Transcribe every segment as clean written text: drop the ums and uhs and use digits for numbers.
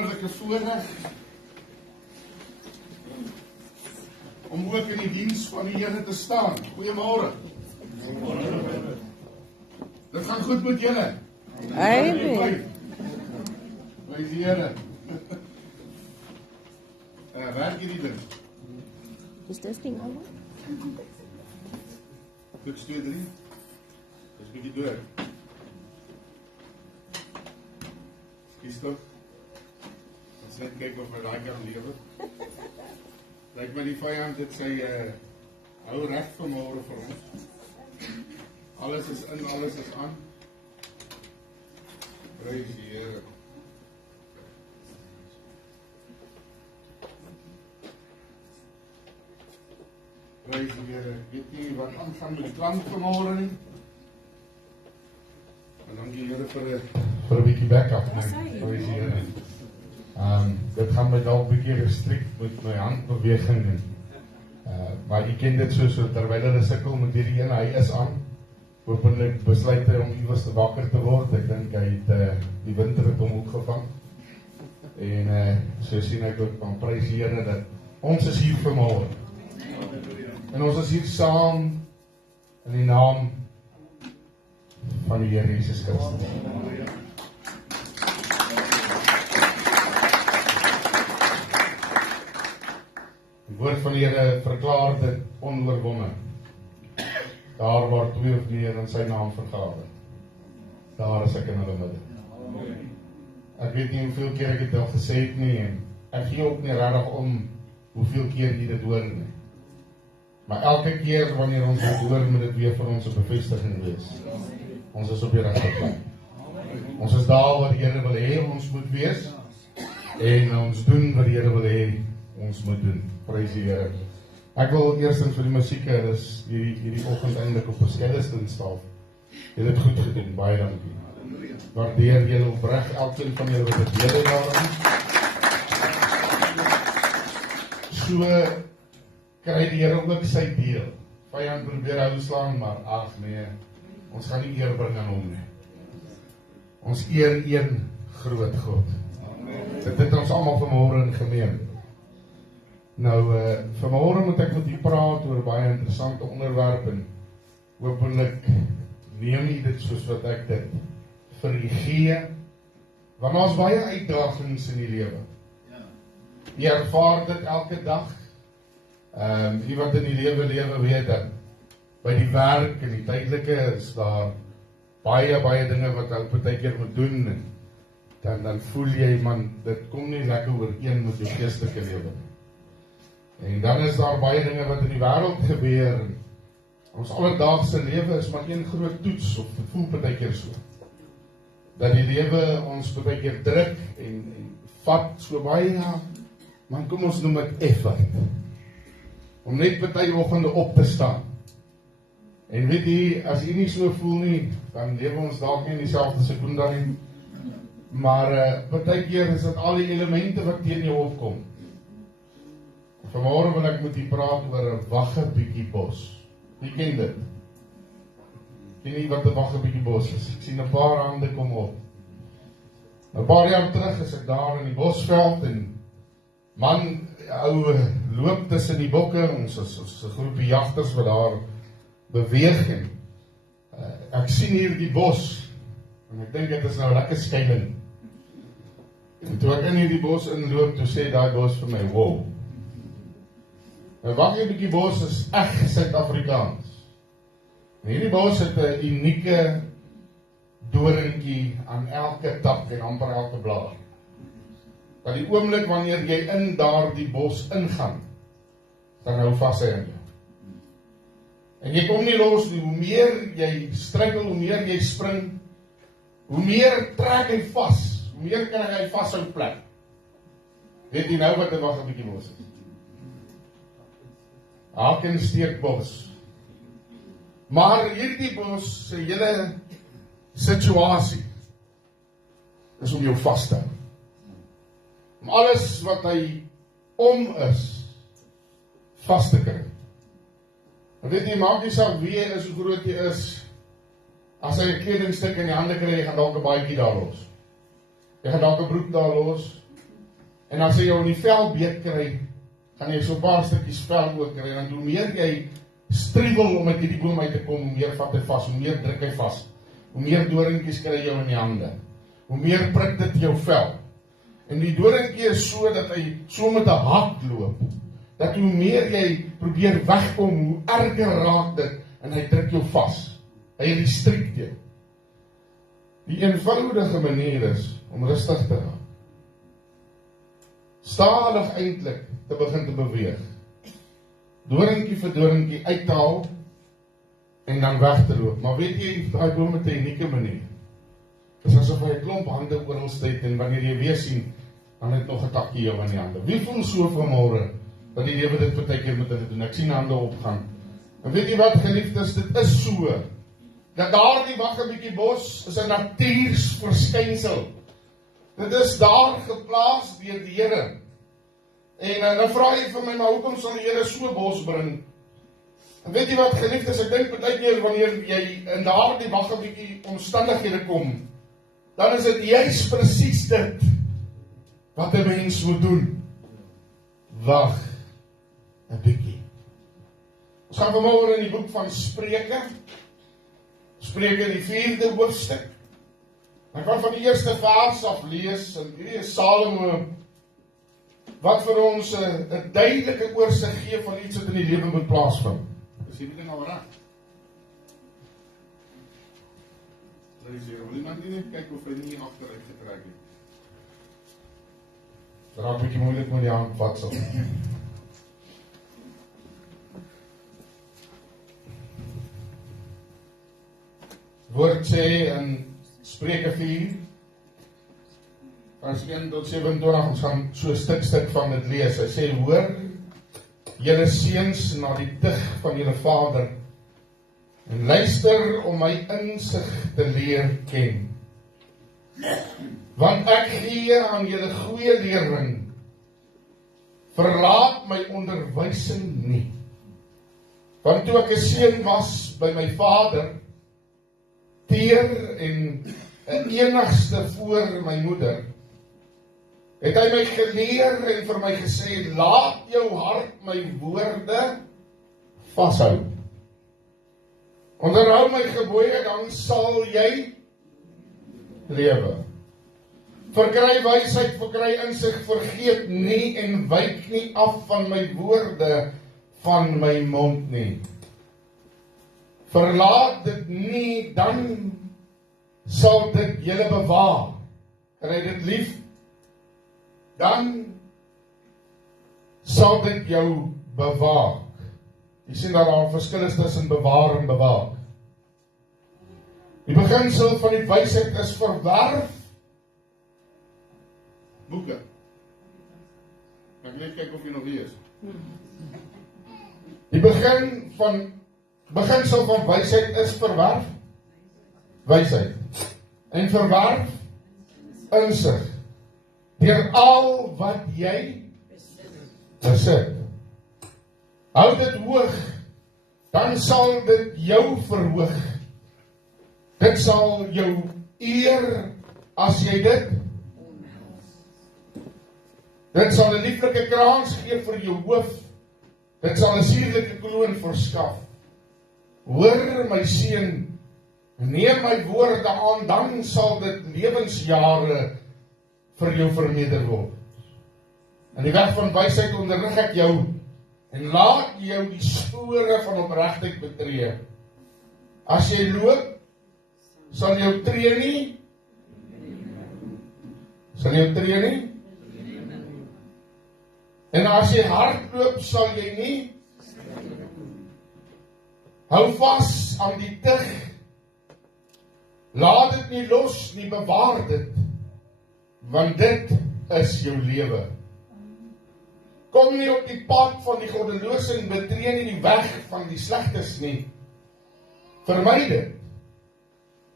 wonderlike voorreg om ook in die diens van die Here te staan. Goeiemôre. Dit gaan goed met julle. Amen. Prys die Here. Werk hierdie ding. Is this thing on? Toets 2, 3. Dis 'n bietjie deur. Skies toch? Ons net kyk of my daai kan lewe. Lyk my die vyand het sy hou reg vanmôre vir ons. Alles is in, alles is aan. Prys die Here. Prys die Here. Weet nie wat aangaan met die klank vanmôre nie. En dankie Here vir 'n bietjie backup. Prys die Here. Dit gaan my dalk 'n bietjie gestrikt met my handbeweging en maar jy ken dit so terwyl hulle sukkel met hierdie een, hy is aan. Hopelik besluit hy om iewers te wakker te word. Ek dink hy het die winter het hom ook gevang. En so sien ek ook van prys die Here dat ons is hier vanmôre. En ons is hier saam in die naam van die Here Jesus Christus. Die woord van die Here verklaar dit onoorwonne. Daar waar 2 of 3 in sy naam vergader, daar is ek in hulle midde. Ek weet nie hoeveel keer ek dit al gesê het nie, en ek gee ook nie regtig om hoeveel keer jy dit hoor nie. Maar elke keer wanneer ons dit hoor, moet dit weer vir ons 'n bevestiging wees. Ons is op die regte plek. Ons is daar waar die Here wil hê ons moet wees, en ons doen wat die Here wil hê ons moet doen. Prys die Here. Ek wil eerstens vir die musieke, dis hierdie oggend eintlik op 'n skeldersdienstaal. Julle het goed gedoen, baie dankie. Waardeer julle opreg, elkeen van julle wat dit deel het daarin. So kry die Here ook sy deel. Vyand probeer hou slaan, maar ag nee, ons gaan nie eer bring aan hom nie. Ons eer een groot God. Dit het ons almal vanmôre in gemeen. Nou, vanmôre moet ek met u praat oor baie interessante onderwerp en hopelik neem u dit soos wat ek dit vir u gee, want ons baie uitdagings in die lewe. Jy ervaar dit elke dag. Die wat in die lewe weet dat by die werk en die tydelike is daar baie dinge wat ou partykeer moet doen, en dan voel jy, man, dit kom nie lekker ooreen met jou geestelike lewe. En dan is daar baie dinge wat in die wêreld gebeur, en ons alledaagse lewe is maar een groot toets, of dit voel partykeer so. Dat die lewe ons partykeer druk en vat so baie, man, kom ons noem dit effort. Om net party oggende op te staan. En weet jy, as jy nie so voel nie, dan lewe ons dalk nie in dieselfde sekonde nie. Maar partykeer is dit al die elemente wat teen jou opkom. Vanmôre wil ek met u praat oor 'n wagge bietjie bos. Wie ken dit? Ken jy wat 'n wagge bietjie bos is? Ek sien 'n paar hande kom op. 'n Paar jaar terug is ek daar in die Bosveld en man, ou loop tussen die bokke, ons is 'n groepie jagters wat daar beweeg en ek sien hier die bos en ek dink dit is nou lekker skuiling. En toe ek in hierdie bos inloop, toe sê daai bos vir my, wow. 'n Wagge bietjie bos is eg Suid-Afrikaans. En hierdie bos het 'n unieke doringkie aan elke tak en amper elke blaar. Dat die oomblik wanneer jy in daardie bos ingaan, dan hou vas hy aan jou. En jy kom nie los nie, hoe meer jy struikel, hoe meer jy spring, hoe meer trek hy vas, hoe meer kry hy vashou plek. Weet jy nou wat 'n wagge bietjie bos is? Hakensteekbos. Maar hierdie bos se hele situasie is om jou vas te hou. Om alles wat hy om is vas te kry. En weet jy, maak nie saak wie jy is, hoe groot jy is, as hy 'n kledingstuk in die hande kry, jy gaan dalk 'n baadjie daar los. Jy gaan dalk 'n broek daar los, En as jy jou in die vel beet kry, gaan jy so 'n paar stukkies vel ook kry, en hoe meer jy striewel om uit hierdie boom uit te kom, hoe meer vat hy vas, hoe meer druk hy vas, hoe meer doringkies kry jy in die hande, hoe meer prik dit jou vel. En die doringkie is so dat hy so met 'n hak loop, dat hoe meer jy probeer wegkom, hoe erger raak dit, en hy druk jou vas. Hy restrikt jou. Die eenvoudige manier is om rustig te raak. Stadig eintlik te begin te beweeg. Doringkie vir doringkie uithaal en dan weg te loop. Maar weet jy, daai boom het 'n unieke manier. Dit is asof hy 'n klomp hande oral het en wanneer jy weer sien, dan het nog 'n takkie jou in die hande. Wie voel so vanmôre dat die lewe dit partykeer met hulle doen? Ek sien hande opgaan. En weet jy wat, geliefdes, dit is so dat daardie wag 'n bietjie bos is 'n natuursverskynsel. Dit is daar geplaas deur die Here. En dan vra jy vir my, maar hoekom sal die Here so bos bring? En weet jy wat, geliefdes, ek dink baie keer wanneer jy in daardie wag 'n bietjie omstandighede kom, dan is dit juis presies dit wat 'n mens moet doen. Wag 'n bietjie. Ons gaan vanmôre in die boek van Spreuke, Spreuke die 4de hoofstuk. Ek gaan van die eerste vers af lees, en hierdie is Salomo, wat vir ons 'n duidelike oorsig gee van iets wat in die lewe moet plaasvind. Is hierdie ding al reg? Wil iemand nie net kyk of hy nie agteruit getrek het? Dit raak 'n bietjie moeilik met die hand vatsel. Woord sê in Spreuke 4, vers 1 tot 27, ons gaan so 'n stuk van dit lees. Hy sê, hoor, julle seuns, na die tug van julle vader, en luister om my insig te leer ken. Want ek gee aan julle goeie lering, verlaat my onderwysing nie. Want toe ek 'n seun was by my vader, teer en 'n enigste voor my moeder, het hy my geleer en vir my gesê, laat jou hart my woorde vashou. Onderhou my gebooie, dan sal jy lewe. Verkry wysheid, verkry insig, vergeet nie en wyk nie af van my woorde van my mond nie. Verlaat dit nie, dan sal dit julle bewaar. Kry dit lief, dan sal dit jou bewaak. Jy sien dat daar 'n verskil is tussen bewaar en bewaak. Die beginsel van die wysheid is verwerf boeke. Ek net kyk of jy nog hier is. Die beginsel van wysheid is verwerf wysheid. En verwerf insig. Deur al wat jy besit. Hou dit hoog, dan sal dit jou verhoog. Dit sal jou eer as jy dit. Dit sal 'n lieflike krans gee vir jou hoof. Dit sal 'n suurlike kroon verskaf. Hoor my seun, neem my woorde aan, dan sal dit lewensjare vir jou vermeerder word. In die weg van wysheid onderrig ek jou, en laat jou die spore van opregtheid betree. As jy loop, sal jou tree nie, en as jy hardloop, sal jy nie. Hou vas aan die tug, laat dit nie los nie, bewaar dit, want dit is jou lewe. Kom nie op die pad van die goddeloos en betree nie die weg van die slegtes nie. Vermy dit.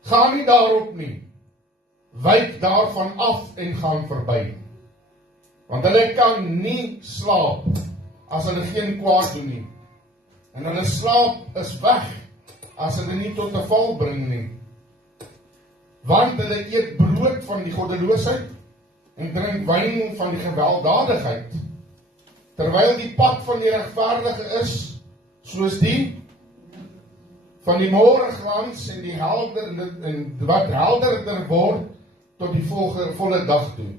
Gaan nie daarop nie. Wyk daarvan af en gaan verby. Want hulle kan nie slaap as hulle geen kwaad doen nie. En hulle slaap is weg as hulle nie tot 'n val bring nie. Want hulle eet brood van die goddeloosheid en drink wyn van die gewelddadigheid, terwyl die pad van die regverdige is, soos die van die môreglans en die wat helderder word tot die volle dag toe.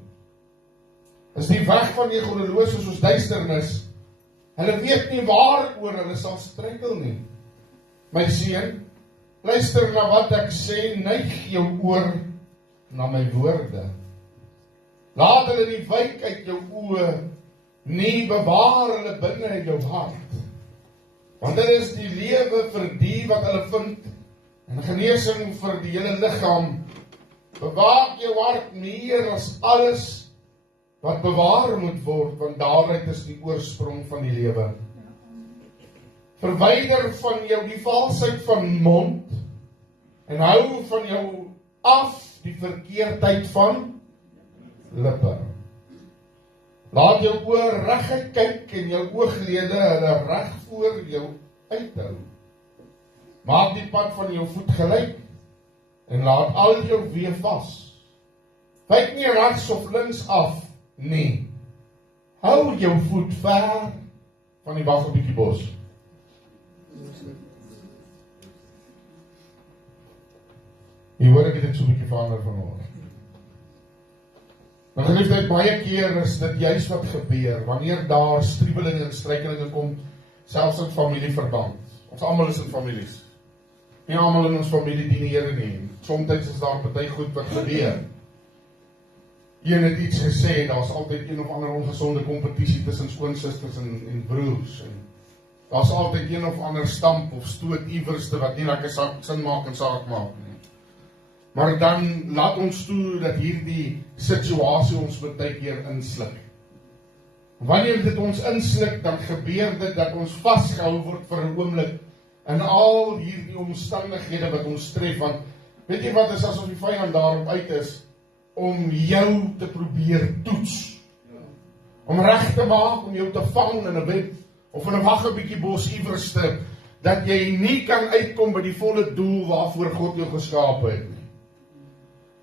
Is die weg van die goddelose soos duisternis. Hulle weet nie waaroor hulle sal struikel nie. My seun, luister na wat ek sê, neig jou oor na my woorde. Laat hulle nie wyk uit jou oë, nie bewaar hulle binne in jou hart. Want dit is die lewe vir die wat hulle vind, en genesing vir die hele liggaam. Bewaak jou hart meer as alles wat bewaar moet word, want daaruit is die oorsprong van die lewe. Verwyder van jou die valsheid van mond, en hou van jou af die verkeerdheid van lippe. Laat jou oë reguit kyk en jou ooglede hulle reg voor jou uithou. Maak die pad van jou voet gelyk en laat al jou weë vas. Kyk nie regs of links af nie. Hou jou voet ver van die wag op die bos. Jy hoor ek het dit so 'n bietjie verander vanmôre. Maar geliefdheid, baie keer is dit juist wat gebeur, wanneer daar striwelinge en struikelinge kom, selfs in familieverband. Ons almal is in families. Nie almal in ons familie dien die Here nie. Soms is daar party goed wat gebeur. Een het iets gesê, daar's altyd een of ander ongesonde kompetisie tussen skoonsusters en broers. En daar's altyd een of ander stamp of stoot iewerste wat nie lekker sin maak en saak maak nie. Maar dan laat ons toe dat hierdie situasie ons baie keer insluk. Wanneer dit ons insluk, dan gebeur dit dat ons vasgehou word vir 'n oomblik in al hierdie omstandighede wat ons tref, want weet jy wat is asof die vyand daarop uit is om jou te probeer toets. Om reg te maak, om jou te vang in 'n web of in 'n wag 'n bietjie bos iewerste, dat jy nie kan uitkom by die volle doel waarvoor God jou geskape het nie.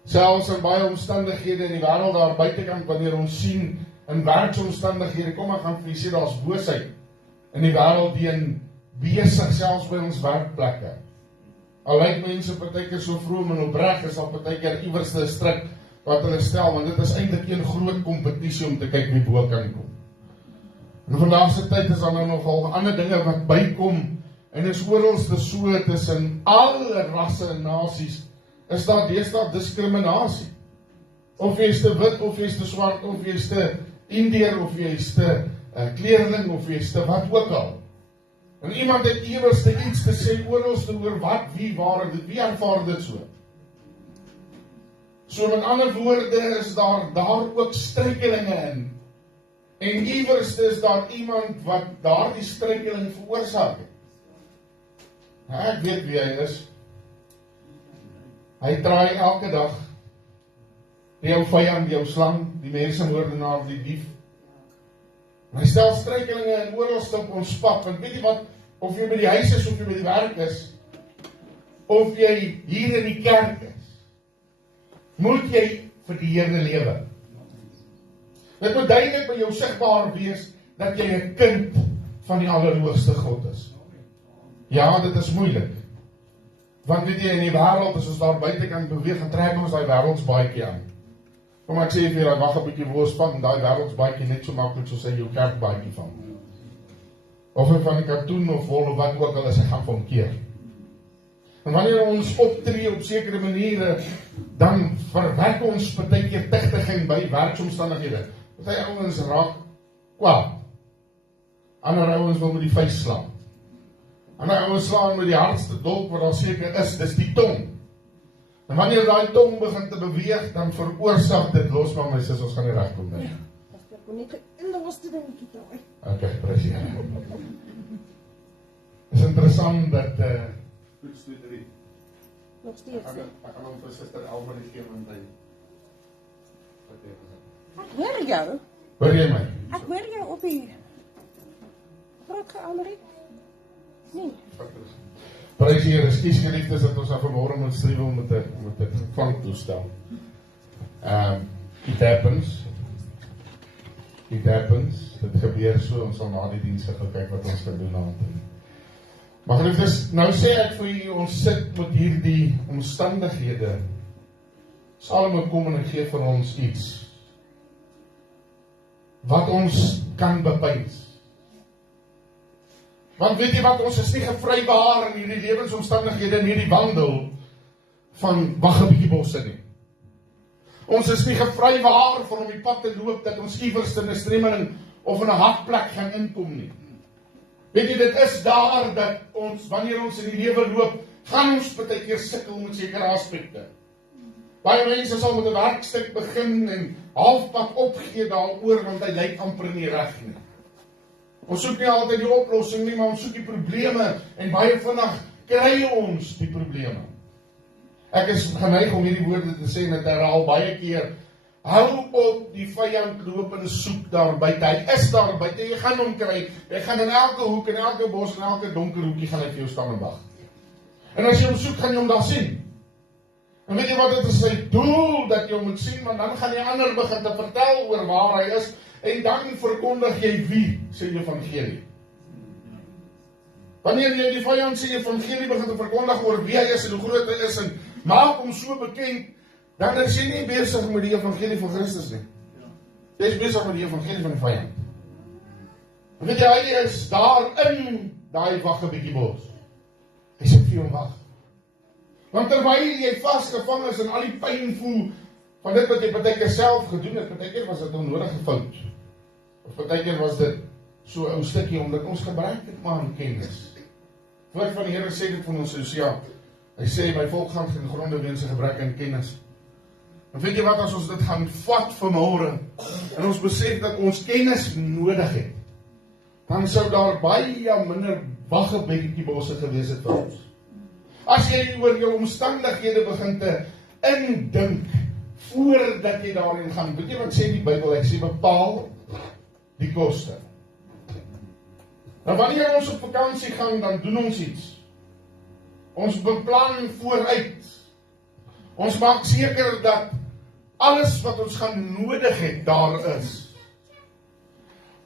Selfs in baie omstandighede in die wêreld daar buitekant, wanneer ons sien in werksomstandighede, kom ek gaan vir julle sê, daar's boosheid in die wêreld teen besig, selfs by ons werkplekke. Al lyk mense partykeer so vroom en opreg, is al partykeer iewers 'n stryk wat hulle stel, want dit is eintlik 'n groot kompetisie om te kyk wie bo kan kom. En vandag se tyd is daar nou nogal ander dinge wat bykom, en is oralste so tussen alle rasse en nasies, is daar deesdae diskriminasie. Of jy is te wit, of jy is te swart, of jy is te Indiër, of jy is te kleerling, of jy is te wat ook al. En iemand het iewers iets te sê oralste oor wat, wie, waar, wie aanvaar dit so. So met ander woorde is daar ook struikelinge in. En iewers is daar iemand wat daardie struikeling veroorsaak het. Nou, ek weet wie hy is. Hy draai elke dag jou vyand, jou slang, die mensemoordenaar, die dief. Hy stel struikelinge en oralste op ons pad, want weet jy wat, of jy by die huis is, of jy by die werk is, of jy hier in die kerk is, moet jy vir die Here lewe. Dit moet duidelik by jou sigbaar wees, dat jy 'n kind van die Allerhoogste God is. Ja, dit is moeilik. Want weet jy, in die wêreld, as ons daar buitekant beweeg, en trek ons daai wêreldsbaadjie aan. Kom ek sê vir julle, wag 'n bietjie woespan, en daai wêreldsbaadjie net so maklik soos hy jou kerkbaadjie van. Of hy van die katoen of wol of wat ook al is, hy gaan van keer. En wanneer ons optree op sekere maniere, dan verwek ons partykeer tigtiging by werksomstandighede. Party ouens raak kwaad. Ander ouens wil met die vuis slaan. Ander ouens slaan met die hardste dolk wat daar seker is, dis die tong. En wanneer daai tong begin te beweeg, dan veroorsaak dit, los van my sis, ons gaan nie regkom nie. Okay, precies. Het is interessant dat goed stoeterie. Nog steeds. Ek kan hom vir Suster Elma die gee, want hy Ek hoor jou. Hoor jy my? Ek hoor jou op die groot geamerie. Nee. Prys die Here, ekskuus geliefdes dat ons vanmôre moet strewe met 'n vangtoestel. It happens. Dit gebeur so, ons sal na die diens gaan kyk wat ons kan doen aan dit. Maar geliefdes, nou sê ek vir julle, ons sit met hierdie omstandighede. Salomo kom en gee vir ons iets wat ons kan bepeins. Want weet jy wat, ons is nie gevrywaar in hierdie lewensomstandighede, in hierdie wandel van wag 'n bietjie bosse nie. Ons is nie gevrywaar van om die pad te loop dat ons iewers in 'n stremmeling of in 'n hakplek gaan inkom nie. Weet jy, dit is daar dat ons, wanneer ons in die lewe loop, gaan ons baie keer sukkel met sekere aspekte. Baie mense sal met 'n werkstuk begin en halfpad opgee daaroor, want hy lyk amper nie reg nie. Ons soek nie altyd die oplossing nie, maar ons soek die probleme, en baie vinnig kry ons die probleme. Ek is geneig om hierdie woorde te sê, en dit herhaal baie keer, hou op die vyand loop en soek daar buite. Hy is daar buite, jy gaan hom kry, jy gaan in elke hoek, in elke bos, in elke donker hoekie gaan hy vir jou staan en wag. En as jy hom soek, gaan jy hom daar sien. En weet jy wat, dit is sy doel dat jy hom moet sien, want dan gaan jy ander begin te vertel oor waar hy is, en dan verkondig jy wie sy evangelie. Wanneer jy die vyand sy evangelie begin te verkondig oor wie hy is en hoe groot hy is, en maak hom so bekend, dan is jy nie besig met die evangelie van Christus nie. Jy is besig met die evangelie van die vyand. En weet jy, hy is daar in daai wag 'n bietjie bos. Hy sit vir jou wag. Want terwyl jy vasgevang is en al die pyn voel van dit wat jy baie keer self gedoen het, baie keer was dit 'n onnodige fout. Of baie keer was dit so 'n ou stukkie omdat ons gebruik het maar aan kennis. Woord van die Here sê dit van ons Hosea. Hy sê my volk gaan ten gronde weens sy gebrek aan kennis. En weet jy wat, as ons dit gaan vat vanmôre en ons besef dat ons kennis nodig het, dan sou daar baie minder wag 'n bietjie bosse gewees het vir ons. As jy oor jou omstandighede begin te indink voordat jy daarin gaan, weet jy wat sê die Bybel? Hy sê bepaal die koste. Nou wanneer ons op vakansie gaan, dan doen ons iets. Ons beplan vooruit. Ons maak seker dat alles wat ons gaan nodig het, daar is.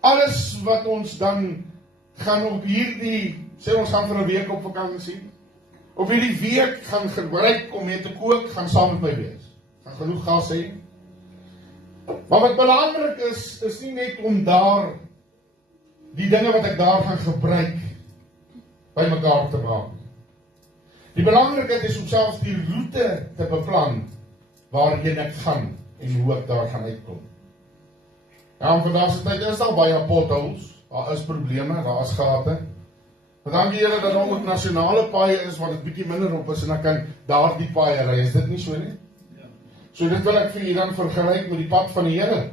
Alles wat ons dan gaan op hierdie, sê ons gaan vir 'n week op vakansie, op hierdie week gaan gebruik om mee te kook, gaan saam met my wees. Gaan genoeg gas hê. Maar wat belangrik is nie net om daar die dinge wat ek daar gaan gebruik bymekaar te maak. Die belangrikheid is om selfs die roete te beplan waarheen ek gaan en hoe ek daar gaan uitkom. Ja, en vandag se tyd is daar baie potholes, daar is probleme, daar is gate. Maar dankie Here dat daar ook nasionale paaie is wat dit bietjie minder op is en ek kan daardie paaie ry. Is dit nie so nie? So dit wil ek vir julle dan vergelyk met die pad van die Here.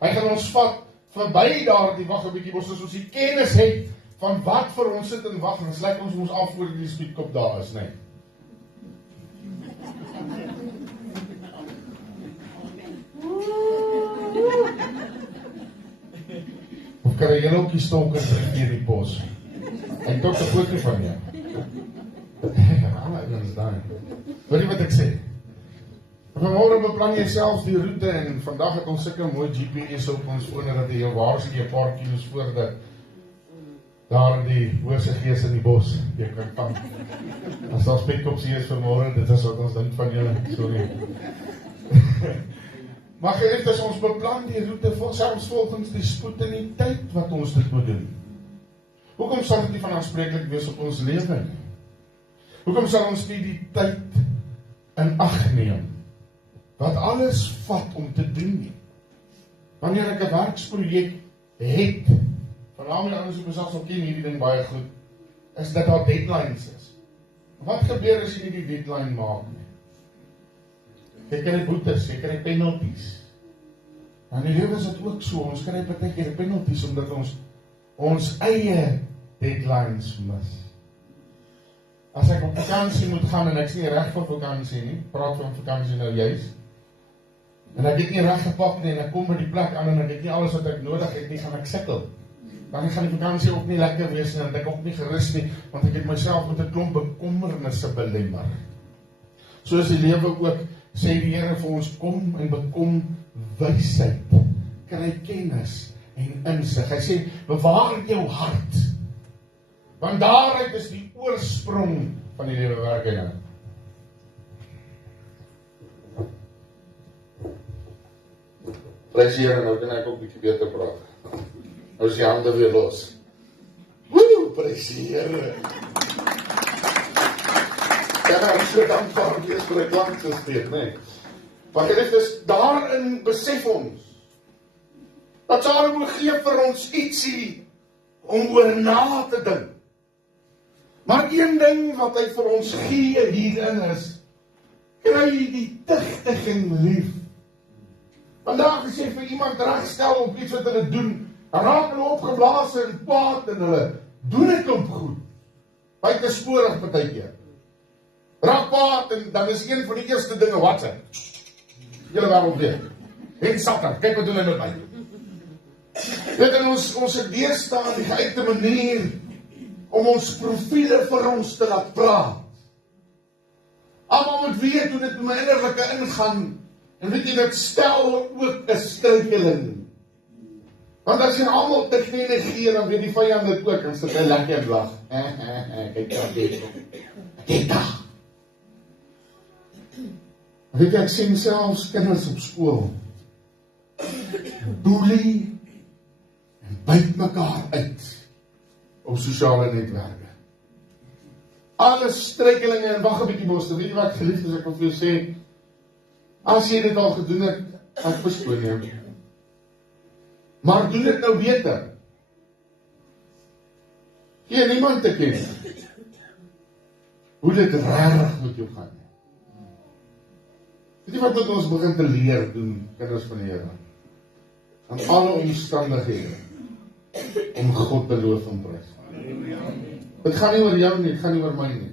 Hy gaan ons vat verby daardie wag 'n bietjie bos, as ons die kennis het van wat vir ons sit en wag, en slek ons af voor die speedkop daar is, nee. Of kan jy ook die stonker terug hier die bos? Ek tot 'n foto van jou. Ja, ek is daar. Weet jy wat ek sê? Vanmôre beplan jy self die roete en vandag het ons sulke mooi GPS op ons fone dat jy jou waarsku 'n paar kilos voordat daar die bose gees in die bos jy kan vang. As daar speedkops hier is vanmôre, dit is wat ons dink van julle, sorry. Maar geliefdes, ons beplan die roete selfs volgens die spoed en die tyd wat ons dit moet doen. Hoekom sal dit nie vanafspreeklik wees op ons lewe nie? Hoekom sal ons nie die tyd in ag neem wat alles vat om te doen nie? Wanneer ek 'n werksprojek het, veral met ons selfs al ken hierdie ding baie goed, is dat daar deadlines is. Wat gebeur as jy nie die deadline maak nie? Jy kry boetes, jy kry penalties. En in die lewe is dit ook so, ons kry baie keer penalties omdat ons eie deadlines mis. As ek op vakansie moet gaan en ek is nie reg vir vakansie nie, praat van vakansie nou juis, en ek het nie reg gepak nie, en ek kom by die plek aan en ek het nie alles wat ek nodig het nie, gaan ek sukkel. Dan gaan die vakansie ook nie lekker wees nie, en ek ook nie gerus nie, want ek het myself met 'n klomp bekommernisse belemmer. So is die lewe ook sê die Here vir ons, kom en bekom wysheid, kry kennis en insig. Hy sê, bewaar jou hart, want daaruit is die oorsprong van die lewewerkinge. Prys die Here, nou kan ek ook bietjie beter praat. Nou is die hande weer los. Woe, prys die Here. Ja, ek so dankbaar wees vir die klanksysteem, nee. Want dit is daarin besef ons, dat Salomo gee vir ons ietsie om oor na te dink. Maar een ding wat hy vir ons gee hierin is, kry die tigtiging lief. Vandag as jy vir iemand regstel op iets wat hulle doen, dan raak hulle opgeblaas en kwaad en hulle doen dit op goed. Buitensporig partykeer. Raak kwaad en dan is een van die eerste dinge WhatsApp. Julle wêreld weet. En Satan, kyk wat doen hy met my. Weet en ons het deesdae die geuite manier om ons profiele vir ons te laat praat. Almal moet weet hoe dit met my innerlike ingaan. En weet jy, dit stel ook 'n struikeling. Want as jy almal tegniek gee, dan weet die vyand dit ook, en sit hy lekker en lag. Kyk wat dit dag. Weet jy, ek sien selfs kinders op skool boelie en byt mekaar uit op sosiale netwerke. Alle struikelinge en wag 'n bietjie Bos, weet jy wat geliefd is, ek wil vir jou sê, as jy dit al gedoen het, ek verskoon jou. Maar doen dit nou beter. Gee niemand te ken hoe dit regtig met jou gaan. Weet jy wat moet ons begin te leer doen, kinders van die Here? Aan alle omstandighede om God te loof en prys. Dit gaan nie oor jou nie, dit gaan nie oor my nie.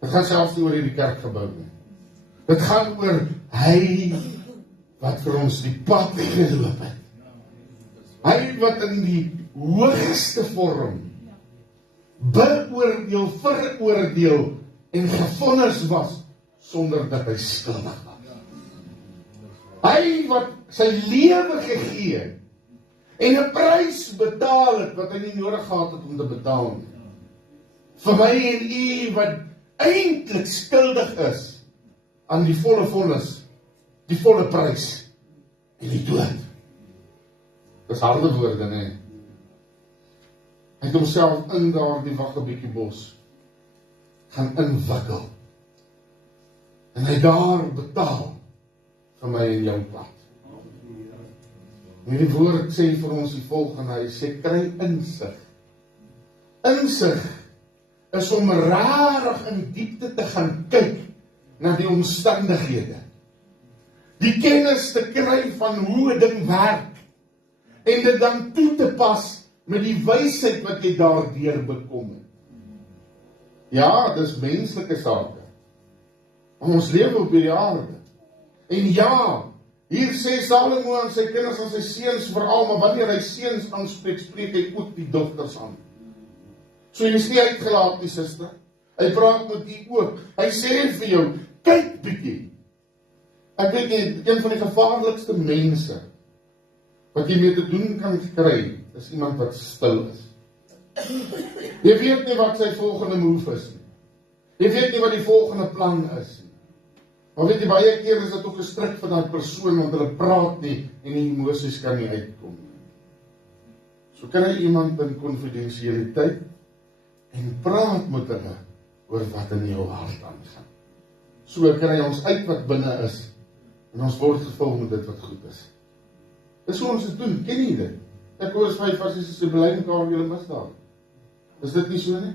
Dit gaan selfs nie oor hierdie kerkgebou nie. Dit gaan oor hy wat vir ons die pad geloop het. Hy wat in die hoogste vorm beoordeel, veroordeel en gevonnis was sonder dat hy skuldig was. Hy wat sy lewe gegee en 'n prys betaal het wat hy nie nodig gehad het om te betaal nie. Vir my en u wat eintlik skuldig is aan die volle vonnis, die volle prys en die dood. Dis harde woorde, nee. Hy het homself in daardie Waggebietjie bos gaan inwikkel. En hy daar betaal vir my en jou pad. En die woord sê vir ons die volgende, hy sê, kry insig. Insig is om rarig in diepte te gaan kyk na die omstandighede. Die kennis te kry van hoe 'n ding werk en dit dan toe te pas met die wysheid wat jy daardeur bekom het. Ja, dis menslike sake. Ons lewe op hierdie aarde. En ja, hier sê Salomo aan sy kinders en sy seuns veral, maar wanneer hy seuns aanspreek, spreek hy ook die dogters aan. So jy is nie uitgelaat nie, suster. Hy praat met u ook. Hy sê vir jou, kyk bietjie. Ek weet nie, een van die gevaarlikste mense wat jy mee te doen kan kry, is iemand wat stil is. Jy weet nie wat sy volgende move is nie. Jy weet nie wat die volgende plan is nie. Maar weet jy, baie keer is dit ook 'n stryk van daai persoon, want hulle praat nie en die emosies kan nie uitkom nie. So kan jy iemand in konfidensialiteit en praat met hulle oor wat in jou hart aangaan. So kry ons uit wat binne is en ons word gevul met dit wat goed is. Dis hoe ons dit doen, ken jy dit? Ekkoos 5 vers sê bely mekaar oor julle misdade. Is dit nie so nie?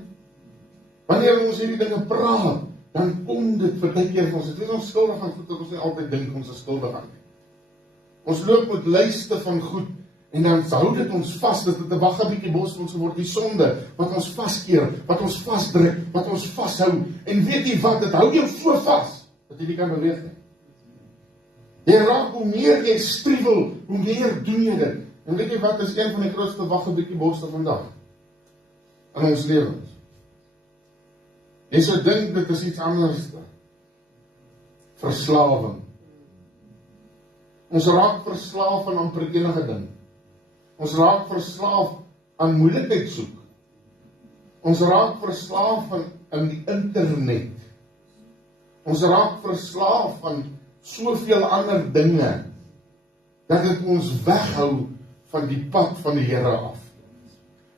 Wanneer ons hierdie dinge praat, dan kom dit partykeer vir ons. Dit is ons skuldig aan goed, dat ons nie altyd dink ons is skuldig aan nie. Ons loop met lyste van goed, en dan hou dit ons vas, dat dit 'n Waggebietjie bos ons word, die sonde, wat ons vaskeer, wat ons vasdruk, wat ons vashou, en weet jy wat, dit hou jou so vas, dat jy nie kan beweeg nie. Jy raak, hoe meer jy striewel, hoe meer doen jy dit. En weet jy wat, is een van die grootste Waggebietjie bosse vandag, in ons lewens. Jy sou dink dit is iets anders. verslawing. Ons raak verslaaf aan amper enige ding. Ons raak verslaaf aan moeilikheid soek. Ons raak verslaaf aan die internet. Ons raak verslaaf aan soveel ander dinge, dat dit ons weghou van die pad van die Here af.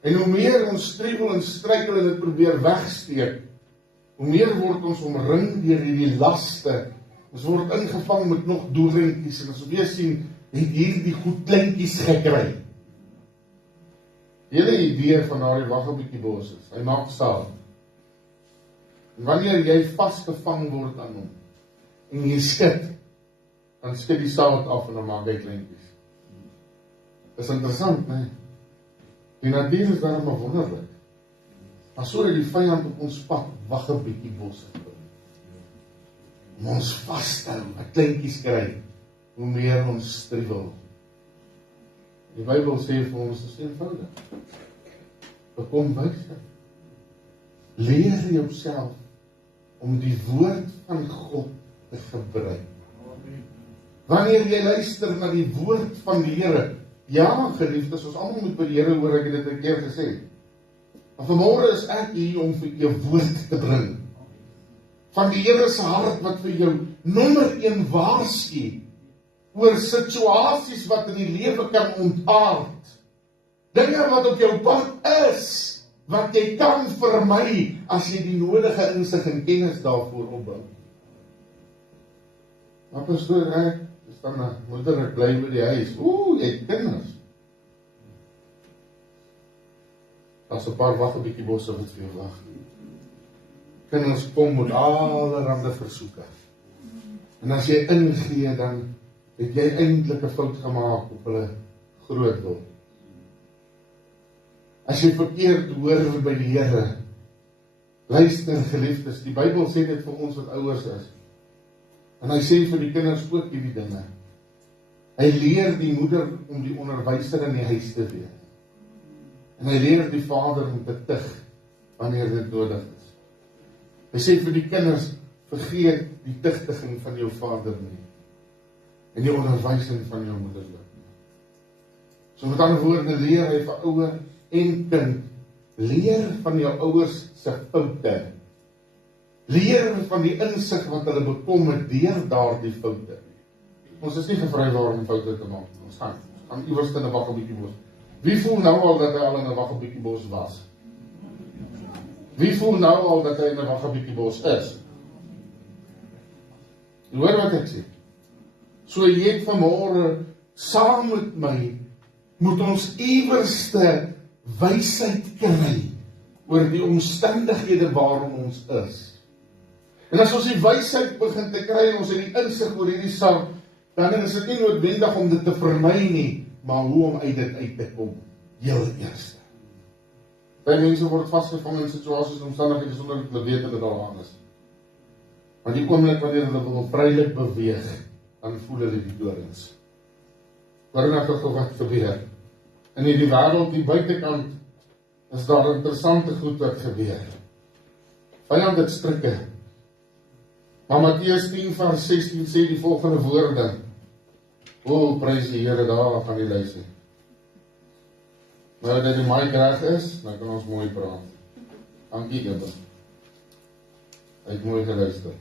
En hoe meer ons struikel en struikel en dit probeer wegsteek, hoe meer word ons omring deur hierdie laste. Ons word ingevang met nog doorentjies, en as weer sien, het hierdie goed kleintjies gekry. Die hele idee van daardie waggelbietjiebos is, hy maak saad. En wanneer jy vasgevang word aan hom, en jy skud, dan skud die saad af en dan maak hy kleintjies. Dis interessant, nee? Die natuur is daarom wonderlik. Maar so dat die vyand op ons pad waggelbietjiebosse bring. Om ons vashou, 'n kleintjies kry, hoe meer ons struwel. Die Bybel sê vir ons, is eenvoudig. Bekom wysheid. Leer jouself om die woord van God te gebruik. Wanneer jy luister na die woord van die Here, ja, geliefdes, ons almal moet by die Here hoor, ek het dit 'n keer gesê. Maar vanmôre is ek hier om vir jou woord te bring. Van die Here se hart wat vir jou nommer 1 waarsku oor situasies wat in die lewe kan ontaard. Dinge wat op jou pad is, wat jy kan vermy as jy die nodige insig en kennis daarvoor opbou. Maar pastoor, ek is dan 'n moeder, ek bly by die huis. Jy het kinders. Daar's 'n paar waggelbietjiebosse wat vir jou wag. Kinders kom met allerhande versoeke. En as jy ingee, dan het jy eintlik 'n fout gemaak op hulle groot word. As jy verkeerd hoor by die Here, luister geliefdes, die Bybel sê dit vir ons wat ouers is. En hy sê vir die kinders ook hierdie dinge. Hy leer die moeder om die onderwyser in die huis te wees. En hy leer die vader om te tug wanneer dit nodig is. Hy sê vir die kinders, vergeet die tugtiging van jou vader nie. En die onderwysing van jou moeder ook nie. So met ander woorde leer hy vir ouer en kind, leer van jou ouers se foute. Leer van die insig wat hulle bekom het deur daardie foute. Ons is nie gevry word om foute te maak. Ons gaan iewers in 'n waggelbietjiebos. Wie voel nou al dat hy al in 'n waggelbietjiebos was? Wie voel nou al dat hy in 'n waggelbietjiebos is? Jy hoor wat ek sê? So jy het vanmôre saam met my moet ons iewerste wysheid kry oor die omstandighede waarom ons is. En as ons die wysheid begin te kry en ons het die insig oor hierdie saak, dan is dit nie noodwendig om dit te vermy nie, maar hoe om uit dit uit te kom. Heel eerste. Baie mense word vasgevang in situasies en omstandighede sonder dat hulle weet dat dit al aan is. Maar die oomblik wanneer hulle wil vrylik beweeg, dan voel hulle die dorings. Waarom het dit wat gebeur? In die wêreld, die buitekant, is daar interessante goed wat gebeur. Vyand het strikke. Maar Matteus 10 vers 16 sê die volgende woorde. Prys die Here, daar gaan die luister. Nou dat die mic reg is, dan kan ons mooi praat. Dankie Eben. Hy het mooi geluister.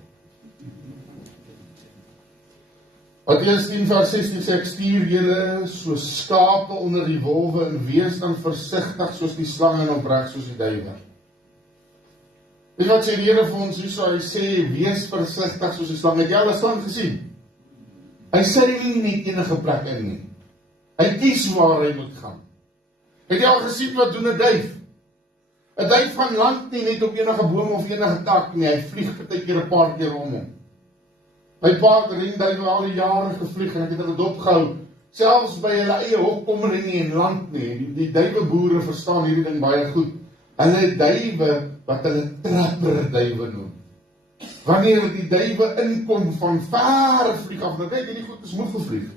Matteus 10 vers 16 sê, ek stuur julle soos skape onder die wolwe en wees dan versigtig soos die slang en opreg soos die duiwe. Weet wat sê die Here vir ons hierso, hy sê, wees versigtig soos die slang. Het jy al 'n slang gesien? Hy sê nie net enige plek in nie. Hy kies waar hy moet gaan. Het jy al gesien wat doen 'n duif? 'n Duif gaan land nie net op enige boom of enige tak nie, hy vlieg partykeer 'n paar keer om hom. My pa het renduiwe al die jare gevlieg en ek het hulle dopgehou. Selfs by hulle eie hok kom hulle nie en land nie. Die duiweboere verstaan hierdie ding baie goed. Hulle het duiwe wat hulle trapperduiwe noem. Wanneer die duiwe inkom van ver vlieg af, dan kyk hierdie goed is moeg gevlieg.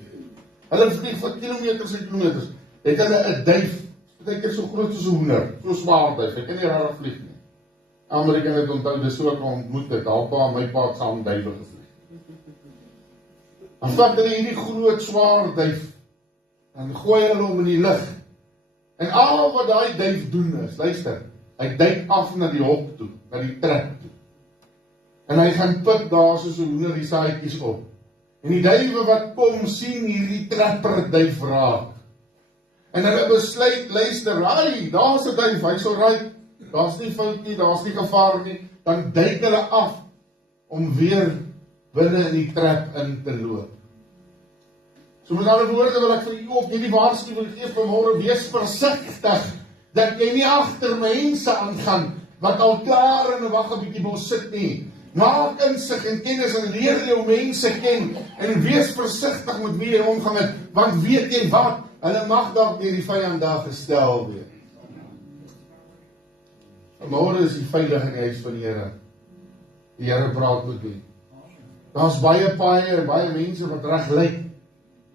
Hulle vlieg vir kilometers en kilometers. Het hulle 'n duif, partykeer so groot soos 'n hoender, so swaar duif, hy kan nie rarig vlieg nie. Amerika het onthou, dis so ek ontmoet het, haar pa en my pa het saam duiwe gevlieg. Dan vat hulle hierdie groot swaar duif en gooi hulle hom in die lug. En al wat daai duif doen is, luister, hy duik af na die hok toe, na die trap toe. En hy gaan pik daar soos 'n hoender die saadjies op. En die duiwe wat kom, sien hierdie trapper duif raak. En hulle besluit, luister, daar's 'n duif, hy's alright, daar's nie fout nie, daar's nie gevaar nie. Dan duik hulle af om weer binne in die trap in te loop. So met ander woorde wil ek vir u ook hierdie waarskuwing gee vanmôre, wees versigtig dat jy nie agter mense aangaan wat al klaar in 'n waggebietjiebos sit nie. Maak insig en kennis en leer jou mense ken en wees versigtig met wie jy omgaan met, want weet jy wat, hulle mag dalk deur die vyand daar gestel wees. Vanmôre is die veilig in die huis van die Here. Die Here praat met u. Daar's baie paaie en baie mense wat reg lyk,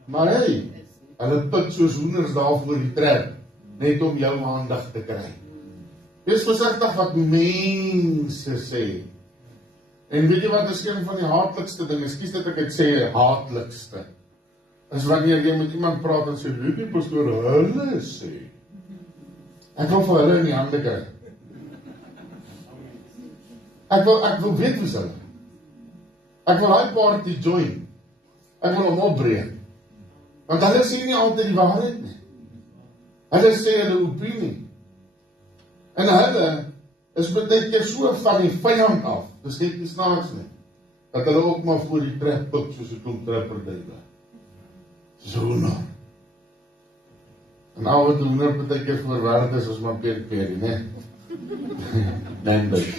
maar hulle pik soos hoenders daar voor die trap, net om jou aandag te kry. Wees versigtig wat mense sê. En weet jy wat is een van die haatlikste dinge, ekskuus dat ek dit sê, haatlikste, is wanneer jy met iemand praat en sê, weet jy pastoor, hulle sê. Ek wil vir hulle in die hande kry. Ek wil weet hoe hulle. Ek wil hy party join. Ek wil hom opbreek. Want hulle sê nie altyd die waarheid nie. Hulle sê hulle opinie. En hulle is baie keer so van die vyand af, dis net nie snaaks nie, dat hulle ook maar voor die trap pik, soos 'n klomp trapperduiwe. Soos 'n hoender. En al wat 'n hoender baie keer voorwaarde is, maar perie, né? Nee, dit.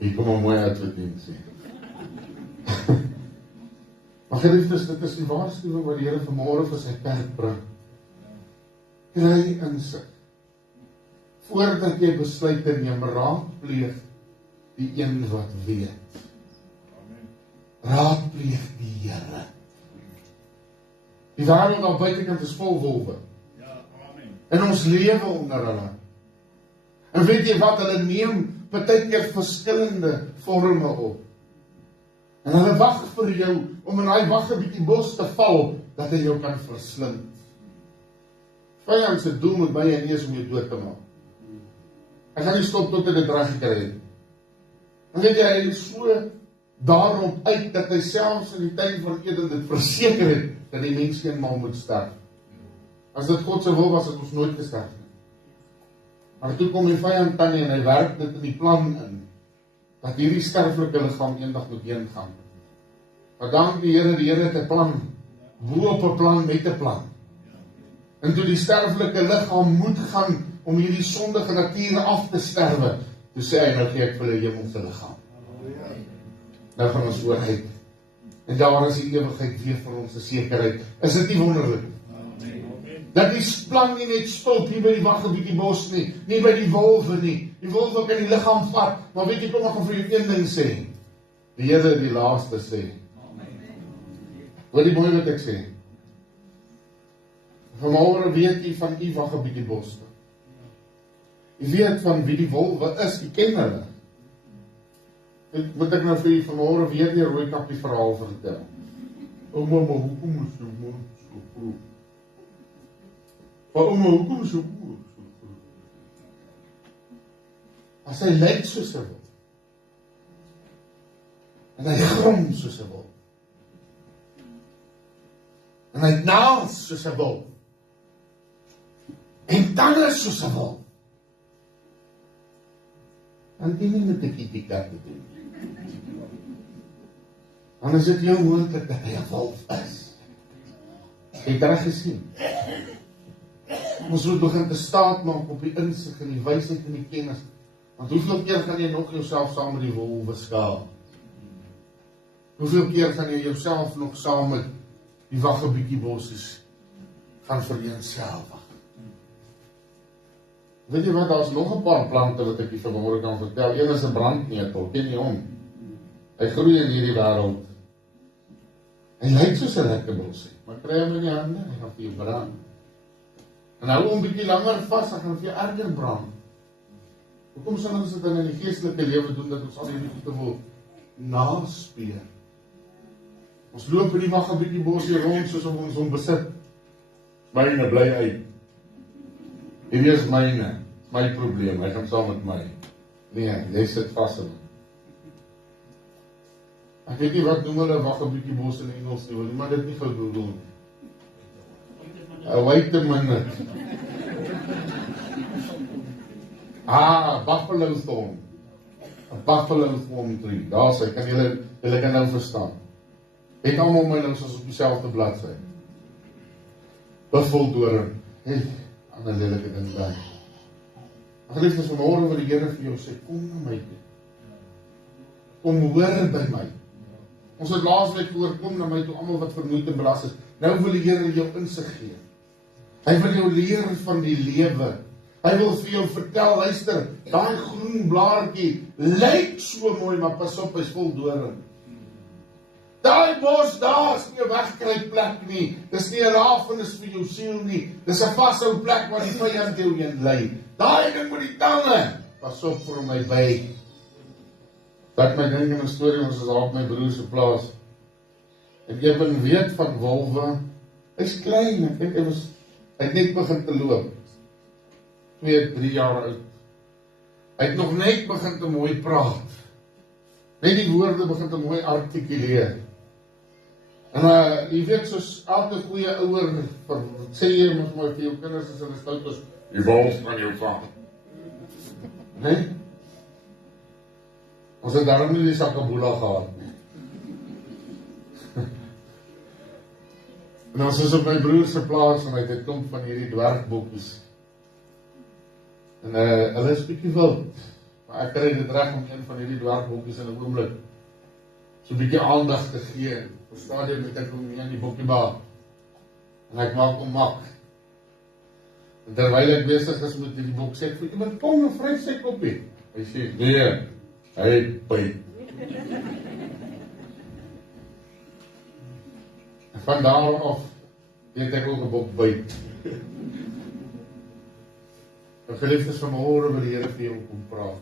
Ek kom maar mooi uit wat ding sê. Maar geliefdes, dit is die waarskuwing wat die Here vanmôre vir sy kerk bring. Kry insig. Voordat jy besluite neem, raadpleeg die een wat weet. Raadpleeg die Here. Die wêreld aan buitekant is vol wolwe. En ons lewe onder hulle. En weet jy wat, hulle neem baie keer verskillende vorme op. En hulle wag vir jou om in daai waggebietjiebos te val, dat hy jou kan verslind. Vyand se doel met baie nie is om jou dood te maak. Hy gaan nie stop tot hy dit reg gekry het. En weet jy, hy is so daarop uit, dat hy selfs in die tyd van Eden dit verseker het, dat die mens eenmaal moet sterf. As dit God se wil was, het ons nooit gesterf nie. Maar toe kom die vyand tannie en hy werk dit in die plan in, dat hierdie sterflike liggaam eendag moet heen gaan. Maar dank die Here het 'n plan, bo op 'n plan met 'n plan. En toe die sterflike liggaam moet gaan om hierdie sondige natuur af te sterwe, toe sê hy, nou gee ek vir hulle hemelse liggaam. Nou gaan ons vooruit. En daar is die ewigheid weer vir ons 'n sekerheid. Is dit nie wonderlik? Dat die plan nie net stop hier by die waggebietjiebos nie, nie by die wolwe nie. Die wolwe kan die liggaam vat, maar weet jy, kom ek gaan vir jou een ding sê. Die Here die laaste sê. Hoor die mooi wat ek sê. Vanmôre weet jy van die waggebietjiebos. Jy weet van wie die wolwe is, jy ken hulle. Moet ek nou vir jy vanmôre weer die Rooikappie verhaal vertel. Ouma, hoekom is jou mond so groot? Maar ouma, hoekom so groot? As hy lyk soos 'n wolf, en hy grom soos 'n wolf, en hy naals soos 'n wolf, en tande soos 'n wolf, dan dien nie met 'n kitty kat te doen. Dan is dit jou moontlik dat hy 'n wolf is. Het reg gesien. Ons moet begin te staat maak op die insig en die wysheid en die kennis. Want hoeveel keer gaan jy nog jouself saam met die wolwe skaal? Hoeveel keer gaan jy jouself nog saam met die waggebietjiebos gaan vereenselwig? Weet jy wat, daar is nog 'n paar plante wat ek vir vanmôre kan vertel. Een is 'n brandnetel, ken jy hom? Hy groei in hierdie wêreld. Hy lyk soos 'n lekker bosie, maar kry hom in die hande, hy gaan vir jou brand. En hou hom 'n bietjie langer vas, dan gaan vir jou erger brand. Hoekom sal ons dit in die geestelike lewe doen, dat ons al hierdie goede wil naspeur? Ons loop in die waggebiedjie bos hier rond, soos of ons hom besit. Myne, bly uit. Hierdie is myne, my probleem, hy gaan saam met my. Nee, jy sit vas in hom. Ek weet nie wat noem hulle waggebiedjie bos in Engels nie, wil iemand dit nie gou Google nie. Wait a minute. Buffalo thorn. A buffalo thorn tree. Daar sê, kan julle kan nou verstaan. Het almal my nou soos op dieselfde bladsy. Buffeldoring. Ander lelike ding daar. Geliefdes, vanmôre wil die Here vir jou sê, kom na my toe. Kom hoor by my. Ons het laasweek gehoor, kom na my toe, almal wat vermoeid en belas is. Nou wil die Here jou insig gee. Hy wil jou leer van die lewe. Hy wil vir jou vertel, luister, daai groen blaartjie lyk so mooi, maar pas op, hy's vol doring. Daai bos daar is nie 'n wegkruipplek nie. Dis nie 'n lafenis vir jou siel nie. Dis 'n vashou plek waar die vyand jou heen lei. Daai ding met die tange, pas op vir my by. Dat my ding in 'n storie, ons is daar op my broer se plaas. En jy weet van wolwe, hy's klein, ek dink hy het net begin te loop. 2-3 jaar oud. Hy het nog net begin te mooi praat. Net die woorde begin te mooi artikuleer. En jy weet, soos elke goeie ouer, sê jy moet maar vir jou kinders as hulle stout is, die wolf van jou vader. Nee? Ons het daarom nie die Sakabula gehad nie. En ons is op my broer se plaas en hy het 'n klomp van hierdie dwergbokkies. En hulle is bietjie wild. Maar ek kry dit reg om een van hierdie dwergbokkies in 'n oomblik so 'n bietjie aandag te gee. Op stadium met ek hom in die bokkiebaar. En ek maak hom mak. En terwyl ek besig is met die bok, sê ek vir iemand, kom en vryf sy koppie. Hy sê, nee, hy byt. En van daar af weet ek ook 'n bok byt. En geliefdes, vanmôre wil die Here vir jou kom praat.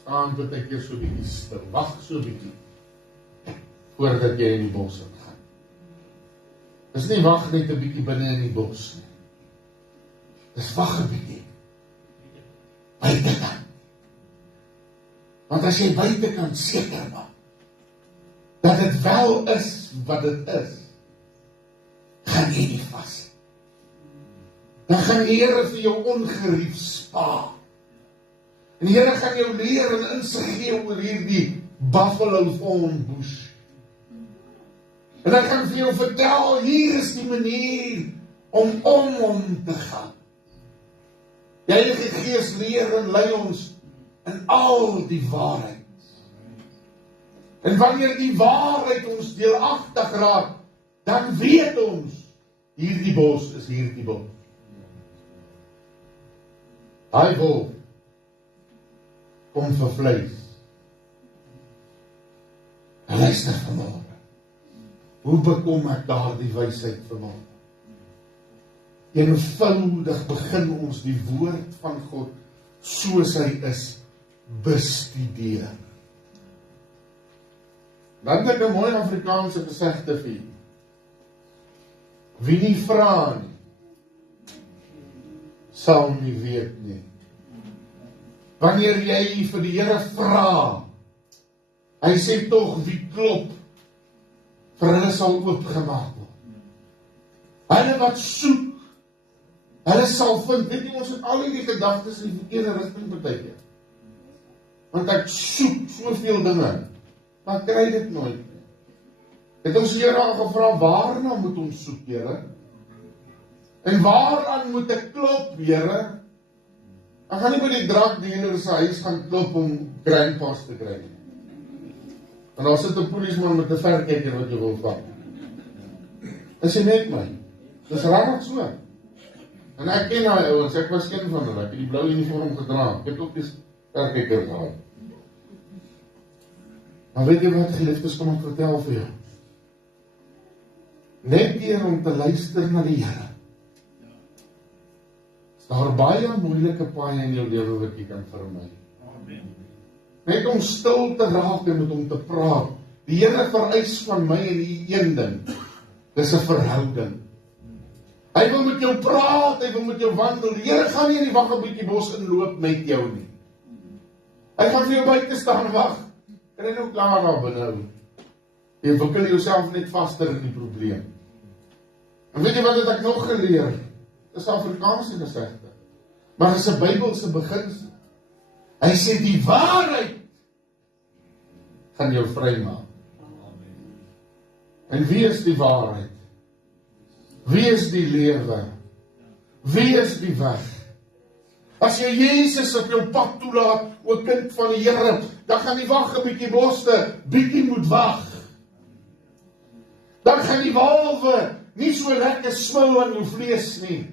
Staan baie keer so 'n bietjie stil, wag so 'n bietjie voordat jy in die bos ingaan. Dis nie wag net 'n bietjie binne in die bos nie. Dis wag 'n bietjie buitekant. Want as jy buitekant seker maak dat dit wel is wat dit is, gaan jy nie vas. Dan gaan die Here vir jou ongerief spaar. En die Here gaan jou leer en insig gee oor hierdie buffalo thorn bush. En hy gaan vir jou vertel, hier is die manier om hom te gaan. Die Heilige Gees leer en lei ons in al die waarheid. En wanneer die waarheid ons deelagtig raak, dan weet ons, hierdie bos is hierdie bos. Hy wil kom vir vleis. En luister vanmôre. Hoe bekom ek daardie wysheid vanmôre? Eenvoudig begin ons die woord van God soos hy is bestudeer. Dan het ek 'n mooi Afrikaanse gesegde vir julle. Wie nie vra nie, sal nie weet nie. Wanneer jy vir die Here vra, hy sê tog wie klop, vir hulle sal oopgemaak word. Hulle wat soek, hulle sal vind. Weet jy, ons het al die gedagtes in die verkeerde rigting partykeer. Want ek soek soveel dinge, maar kry dit nooit nie. Het ons die Here al gevra, waarna moet ons soek, Here? En waaraan moet ek klop, Here? Ek gaan nie by die drankdealer se huis gaan klop om grindpas te kry. En daar sit 'n polisieman met 'n verkyker wat jy wil vang. Dis net my. Dis rarig so. En ek ken daai ouens, ek was een van hulle. Ek het die blou uniform gedra. Ek het ook die verkyker gehad. Maar weet jy wat, geliefdes, kom ek vertel vir jou. Net deur om te luister na die Here. Daar baie moeilike paaie in jou lewe wat jy kan vermy. Net om stil te raak en met hom te praat Die Here vereis van my en u een ding. Dis 'n verhouding. Hy wil met jou praat, hy wil met jou wandel. Die Here gaan nie in die Waggabietjiebos inloop met jou nie. Hy gaan vir jou buite staan en wag. En hy nou klaar daar binne hou. Jy wikkel jouself net vaster in die probleem. En weet jy wat het ek nog geleer? Dis Afrikaanse gesegde. Maar dis 'n Bybelse beginsel. Hy sê die waarheid gaan jou vrymaak. En wie is die waarheid? Wie is die lewe? Wie is die weg? As jy Jesus op jou pad toelaat, o kind van die Here, dan gaan die Waggabietjieboste bietjie moet wag. Dan gaan die walwe nie so lekker smil aan jou vlees nie.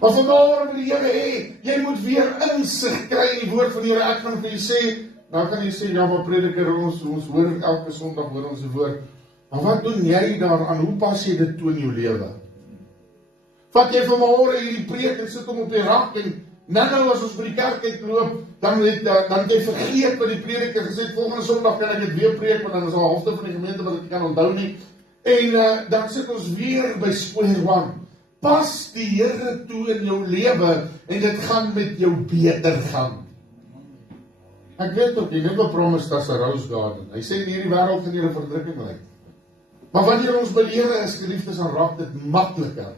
Maar vanmôre wil die Here hê, jy moet weer insig kry in die woord van die Here. Ek gaan vir julle sê, nou kan jy sê, ja maar prediker, ons hoor elke Sondag hoor ons die woord. Maar wat doen jy daaraan? Hoe pas jy dit toe in jou lewe? Vat jy vanmôre hierdie preek en sit hom op die rak en nou as ons by die kerk uitloop, dan jy vergeet wat die prediker gesê het, volgende Sondag kan ek dit weer preek, want dan is al halfte van die gemeente wat ek kan onthou nie. En dan sit ons weer by square one. Pas die Here toe in jou lewe en dit gaan met jou beter gaan. Ek weet ook, jy never promised us a rose garden. Hy sê in hierdie wêreld gaan jy 'n verdrukking lei. Maar wanneer ons by die Here is, geliefdes, dan raak dit makliker.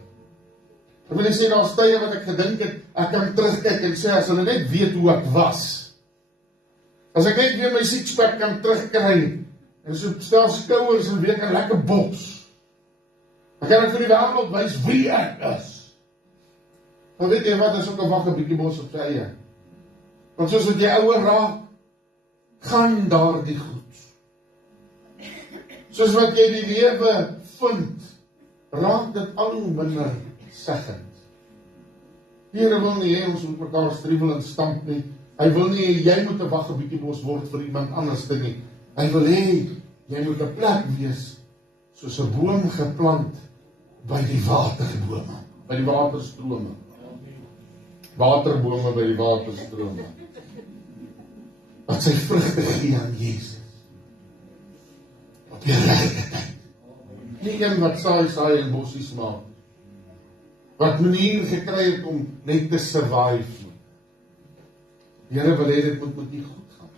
Ek wil sê, daar's tye wat ek gedink het, ek kan terugkyk en sê, as hulle net weet hoe ek was. As ek net weer my sixpack kan terugkry, en so stel skouers en weer kan lekker boks. Dan kan ek vir die wêreld wys wie ek is. Maar weet jy wat, is ook 'n Waggabietjiebos op sy eie. Want soos wat jy ouer raak, gaan daar die goed. Soos wat jy die lewe vind, raak dit al hoe minder seggend. Die Here wil nie hê ons moet mekaar striwel en stamp nie. Hy wil nie hê jy moet 'n Waggabietjiebos word vir iemand anders nie. Hy wil hê jy moet 'n plek wees soos 'n boom geplant by die waterbome, by die waterstrome. Waterbome by die waterstrome. Wat sy vrugte gee aan Jesus. Op die regte tyd. Nie een wat saai en bossies maak. Wat manier gekry het om net te survive. Die Here wil hê dit moet met u goed gaan.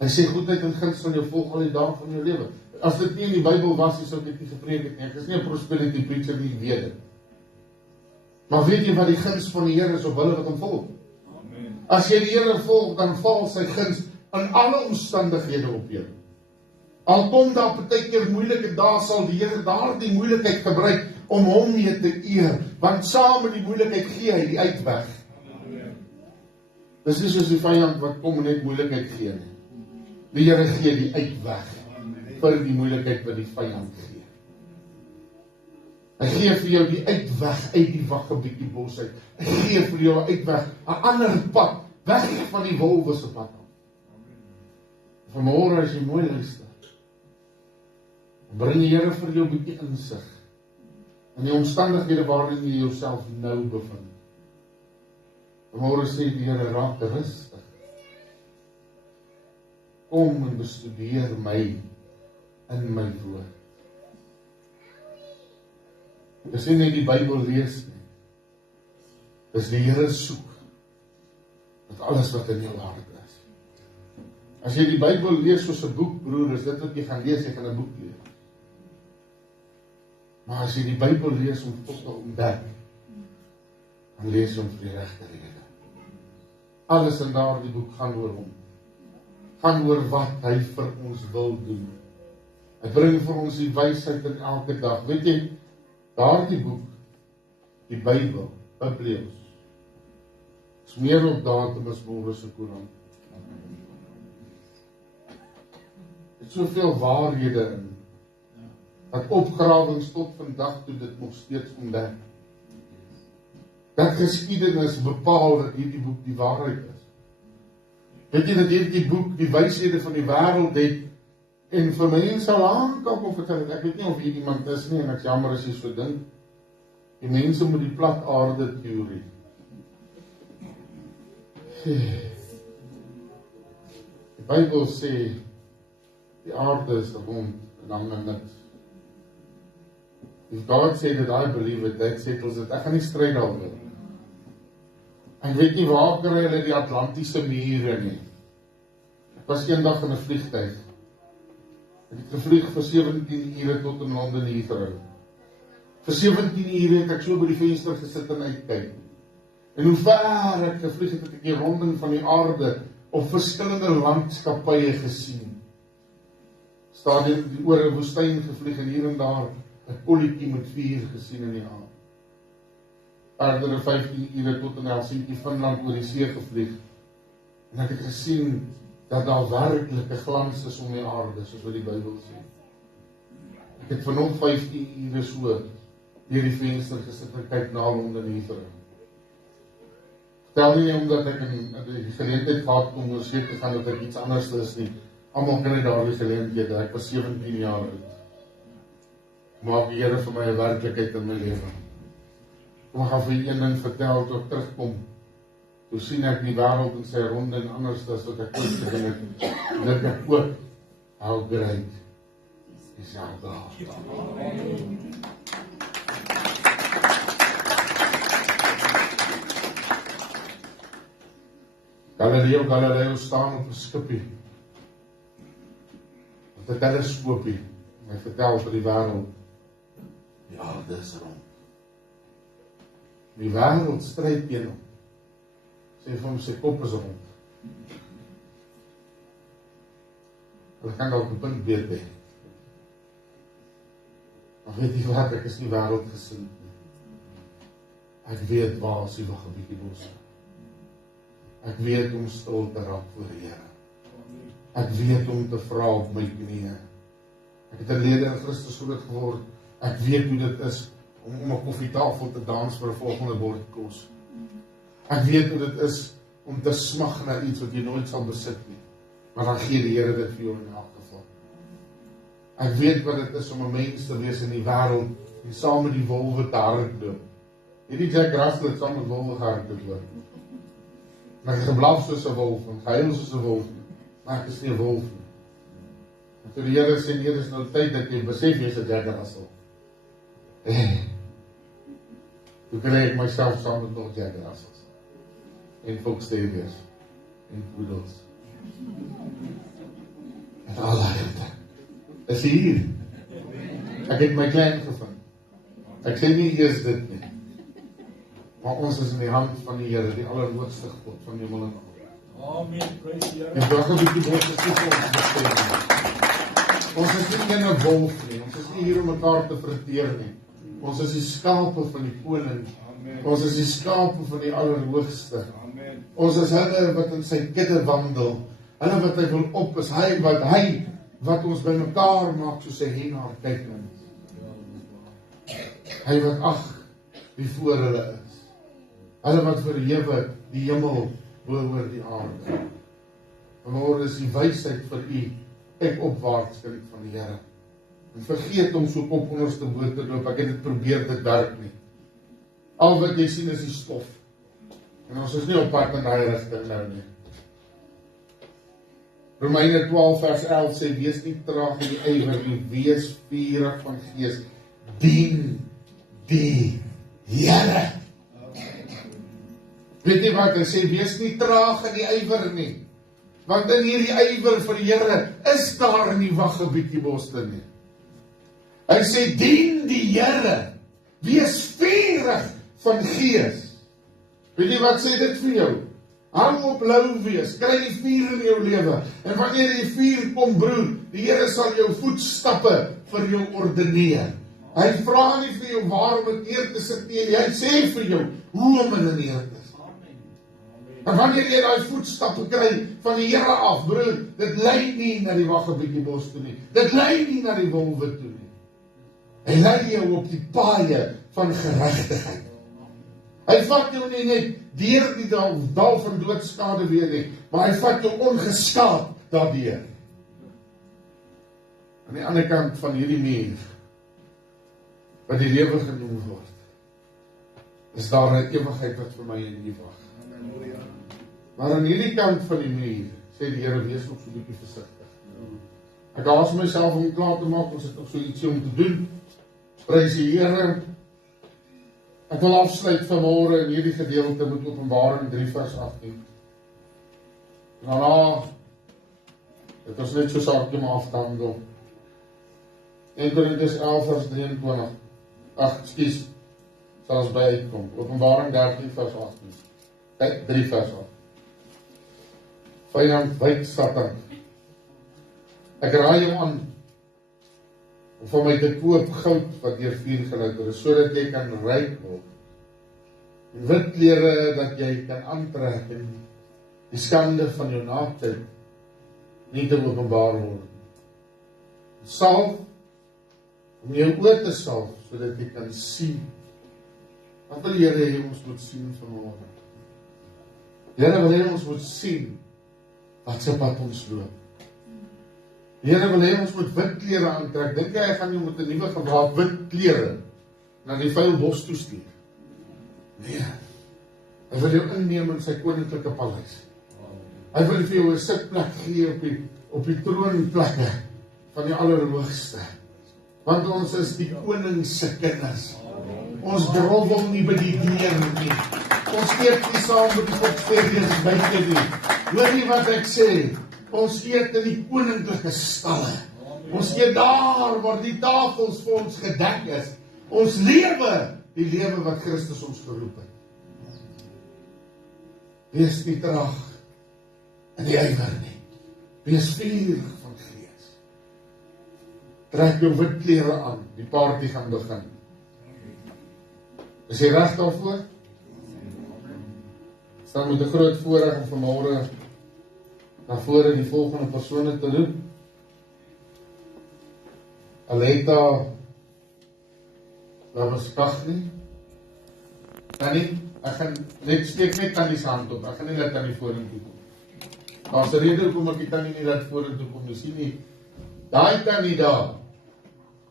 Hy sê goedheid en guns van jou volg al die dae van jou lewe. As dit nie in die Bybel was, sou dit nie gepreek het nie. Ek is nie 'n prosperity preacher nie, weet dit. Maar weet jy wat die guns van die Here is op hulle wat hom volg? As jy die Here volg, dan val sy guns in alle omstandighede op jou. Al kom daar partykeer moeilike dae, sal die Here daardie moeilikheid gebruik om hom mee te eer, want saam met die moeilikheid gee hy die uitweg. Dis nie soos die vyand wat kom en net moeilikheid gee nie. Die Here gee die uitweg vir die moeilikheid wat die vyand gee. Hy gee vir jou die uitweg uit die Waggabietjiebos uit. Hy gee vir jou 'n uitweg, 'n ander pad, weg van die wolwe se pad af. Vanmôre as jy mooi luister, bring die Here vir jou 'n bietjie insig in die omstandighede waarin jy jouself nou bevind. Vanmôre sê die Here, raak rustig. Kom en bestudeer my in my woord. Dis nie net die Bybel lees nie. Dis die Here soek met alles wat in jou hart is. As jy die Bybel lees soos 'n boek, broer, is dit wat jy gaan lees, jy gaan 'n boek lees. Maar as jy die Bybel lees om God te ontdek, dan lees jy hom vir die regte rede. Alles in daardie boek gaan oor hom. Gaan oor wat hy vir ons wil doen. Hy bring vir ons die wysheid in elke dag. Weet jy, daardie boek, die Bybel, Bybelius, is meer op datum as môre se koerant. Het soveel waarhede in, dat opgrawings tot vandag toe dit nog steeds ontdek. Dat geskiedenis bepaal dat hierdie boek die waarheid is. Weet jy dat hierdie boek die wyshede van die wêreld het, en vir mense sal aankom of ek weet nie of hier iemand is nie, en ek jammer as jy so dink, die mense met die plat aarde teorie. Die Bybel sê, Die aarde is rond en dan in niks. If God said that, I believe it, that settles it. Ek gaan nie stryd daaroor. Ek weet nie waar kry hulle die Atlantiese mure nie. Ek was eendag in 'n vliegtuig. Ek het gevlieg vir 17 ure tot in Londen Heathrow. Vir 17 ure het ek so by die venster gesit en uitkyk. En hoe ver ek gevlieg het, het ek die ronding van die aarde op verskillende landskappye gesien. Staan die oor 'n woestyn gevlieg en hier en daar 'n kolletjie met vuur gesien in die aand. Verdere 15 ure tot in Helsinki, Finland, oor die see gevlieg. En ek het gesien dat daar werklike glans is om die aarde, soos wat die Bybel sê. Ek het van nog 15 ure so deur die venster gesit en kyk na Londen Heathrow. Vertel nie omdat ek in die geleentheid gehad om oor see te gaan dat ek iets anders is nie. Almal kry daardie geleenthede. Ek was 17 jaar oud. Maak die Here vir my 'n werklikheid in my lewe. Kom ek gaan vir een ding vertel toe ek terugkom. Toe sien ek die wêreld in sy ronde en anders as wat ek ooit gedink het. En ek ook, how great is our God. Galileo staan op 'n skipie. Met 'n teleskoopie. En hy vertel vir die wêreld, die aarde is rond. Die wêreld stryd teen hom. Sê vir hom, sy kop is rond. Hulle kan dalk 'n punt weet hê. Maar weet jy wat, ek is nie wêreldgesind nie. Ek weet waar is die wag 'n bietjie bos. Ek weet om stil te raak voor die Here. Ek weet om te vra op my knieë. Ek het 'n lede in Christus groot geword. Ek weet hoe dit is om 'n koffietafel te dans vir 'n volgende bord kos. Ek weet hoe dit is om te smag na iets wat jy nooit sal besit nie. Maar dan gee die Here dit vir jou in elk geval. Ek weet wat dit is om 'n mens te wees in die wêreld en saam met die wolwe te hardloop. Hierdie Jack Russell het saam met wolwe gehardloop. Maar hy geblaf soos 'n wolf en gehuil soos 'n wolf. Maar ek is nie 'n wolf nie. En toe die Here sê, nee, dis nou tyd dat jy besef jy is 'n Jack Russell. Toe kry ek myself saam met nog Jack Russells. En Fox Terriers. En poedels. En al daai is hier. Ek het my klein gevind. Ek sê nie eers dit nie. Maar ons is in die hand van die Here, die allerhoogste God van die hemel en aarde. Amen, praise die Here. En daar gaan 'n bietjie bos is nie vir ons bestem. Ons is nie in 'n wolf nie. Ons is nie hier om mekaar te verteer nie. Ons is die skape van die koning. Amen. Ons is die skape van die allerhoogste. Amen. Ons is hulle wat in sy kudde wandel. Hulle wat hy wil op is. Hy wat ons by mekaar maak soos hy hierna kyk na. Hy wat ag wie voor hulle is. Hulle wat verhewe die hemel bo oor die aarde. Vanmôre is die wysheid vir u, kyk opwaarts kind van die Here. En vergeet om so kop onderste bo te loop. Ek het dit probeer, dit werk nie. Al wat jy sien is die stof. En ons is nie op pad in daai rigting nou nie. Romeine 12 vers 11 sê, wees nie traag in die ywer nie, wees vurig van gees, dien die Here. Weet jy wat, hy sê, wees nie traag in die ywer nie, want in hierdie ywer vir die Here, is daar nie wag 'n bietjie boste nie. Hy sê, dien die Here, wees vurig van gees. Weet jy wat sê dit vir jou? Hang op lou wees, kry die vuur in jou lewe, en wanneer die vuur kom broer, die Here sal jou voetstappe vir jou ordeneer. Hy vra nie vir jou waar om dit neer te sit nie, hy sê vir jou, hoe om dit neer te sit. En wanneer jy daai voetstappe kry van die Here af, broer, dit lei nie na die wag 'n bietjie bos toe nie, dit lei nie na die wolwe toe nie. Hy lei jou op die paaie van geregtigheid. Hy vat jou nie net deur die dal van doodskade weer nie, maar hy vat jou ongeskaad daardeur. Aan die ander kant van hierdie muur, wat die lewe genoem word, is daar 'n ewigheid wat vir my en u wag. Maar aan hierdie kant van die muur, sê die Here, wees nog so 'n bietjie versigtig. Ek haas myself om klaar te maak, ons het nog so ietsie om te doen. Prys die Here. Ek wil afsluit vanmôre in hierdie gedeelte met Openbaring 3 vers 18. En daarna, dit was net so saakje maar afhandel. 1 Korintiërs 11 vers 23. Ekskuus, sal ons by uitkom. Openbaring 13 vers 18. 3 vers 18. Vyand wyk Satan. Ek raai hom aan om van my te koop goud wat deur vuur gelouter is, sodat jy kan ryk word. En wit klere dat jy kan aantrek en die skande van jou naaktheid nie te openbaar word. Salf om jou oë te salf, sodat jy kan sien. Wat wil die Here hê ons moet sien vanmôre? Die Here wil hê ons moet sien wat se pad ons loop. Die Here wil hê ons moet wit klere aantrek. Dink jy gaan jy met 'n nuwe gewaad wit klere na die vuil bos toe stuur? Nee. Hy wil jou inneem in sy koninklike paleis. Hy wil vir jou 'n sitplek gee op die troonplekke van die Allerhoogste. Want ons is die koning se kinders. Ons drommel nie by die deur nie. Ons eet nie saam met die godverdieners buite nie. Hoor nie wat ek sê? Ons eet in die koninklike stalle. Ons eet daar waar die tafels vir ons gedek is. Ons lewe die lewe wat Christus ons geroep het. Wees nie traag in die ywer nie. Wees vurig van gees. Trek jou wit klere aan. Die party gaan begin. Is jy reg daarvoor? Staan met 'n groot voorreg om vanmôre na vore die volgende persone te roep. Aleta Labeskagni. Tannie, ek gaan net steek net Tannie se hand op. Ek gaan nie laat Tannie vorentoe kom. Daar's 'n rede hoekom ek die Tannie nie laat vorentoe kom nie. Sien nie. Daai Tannie daar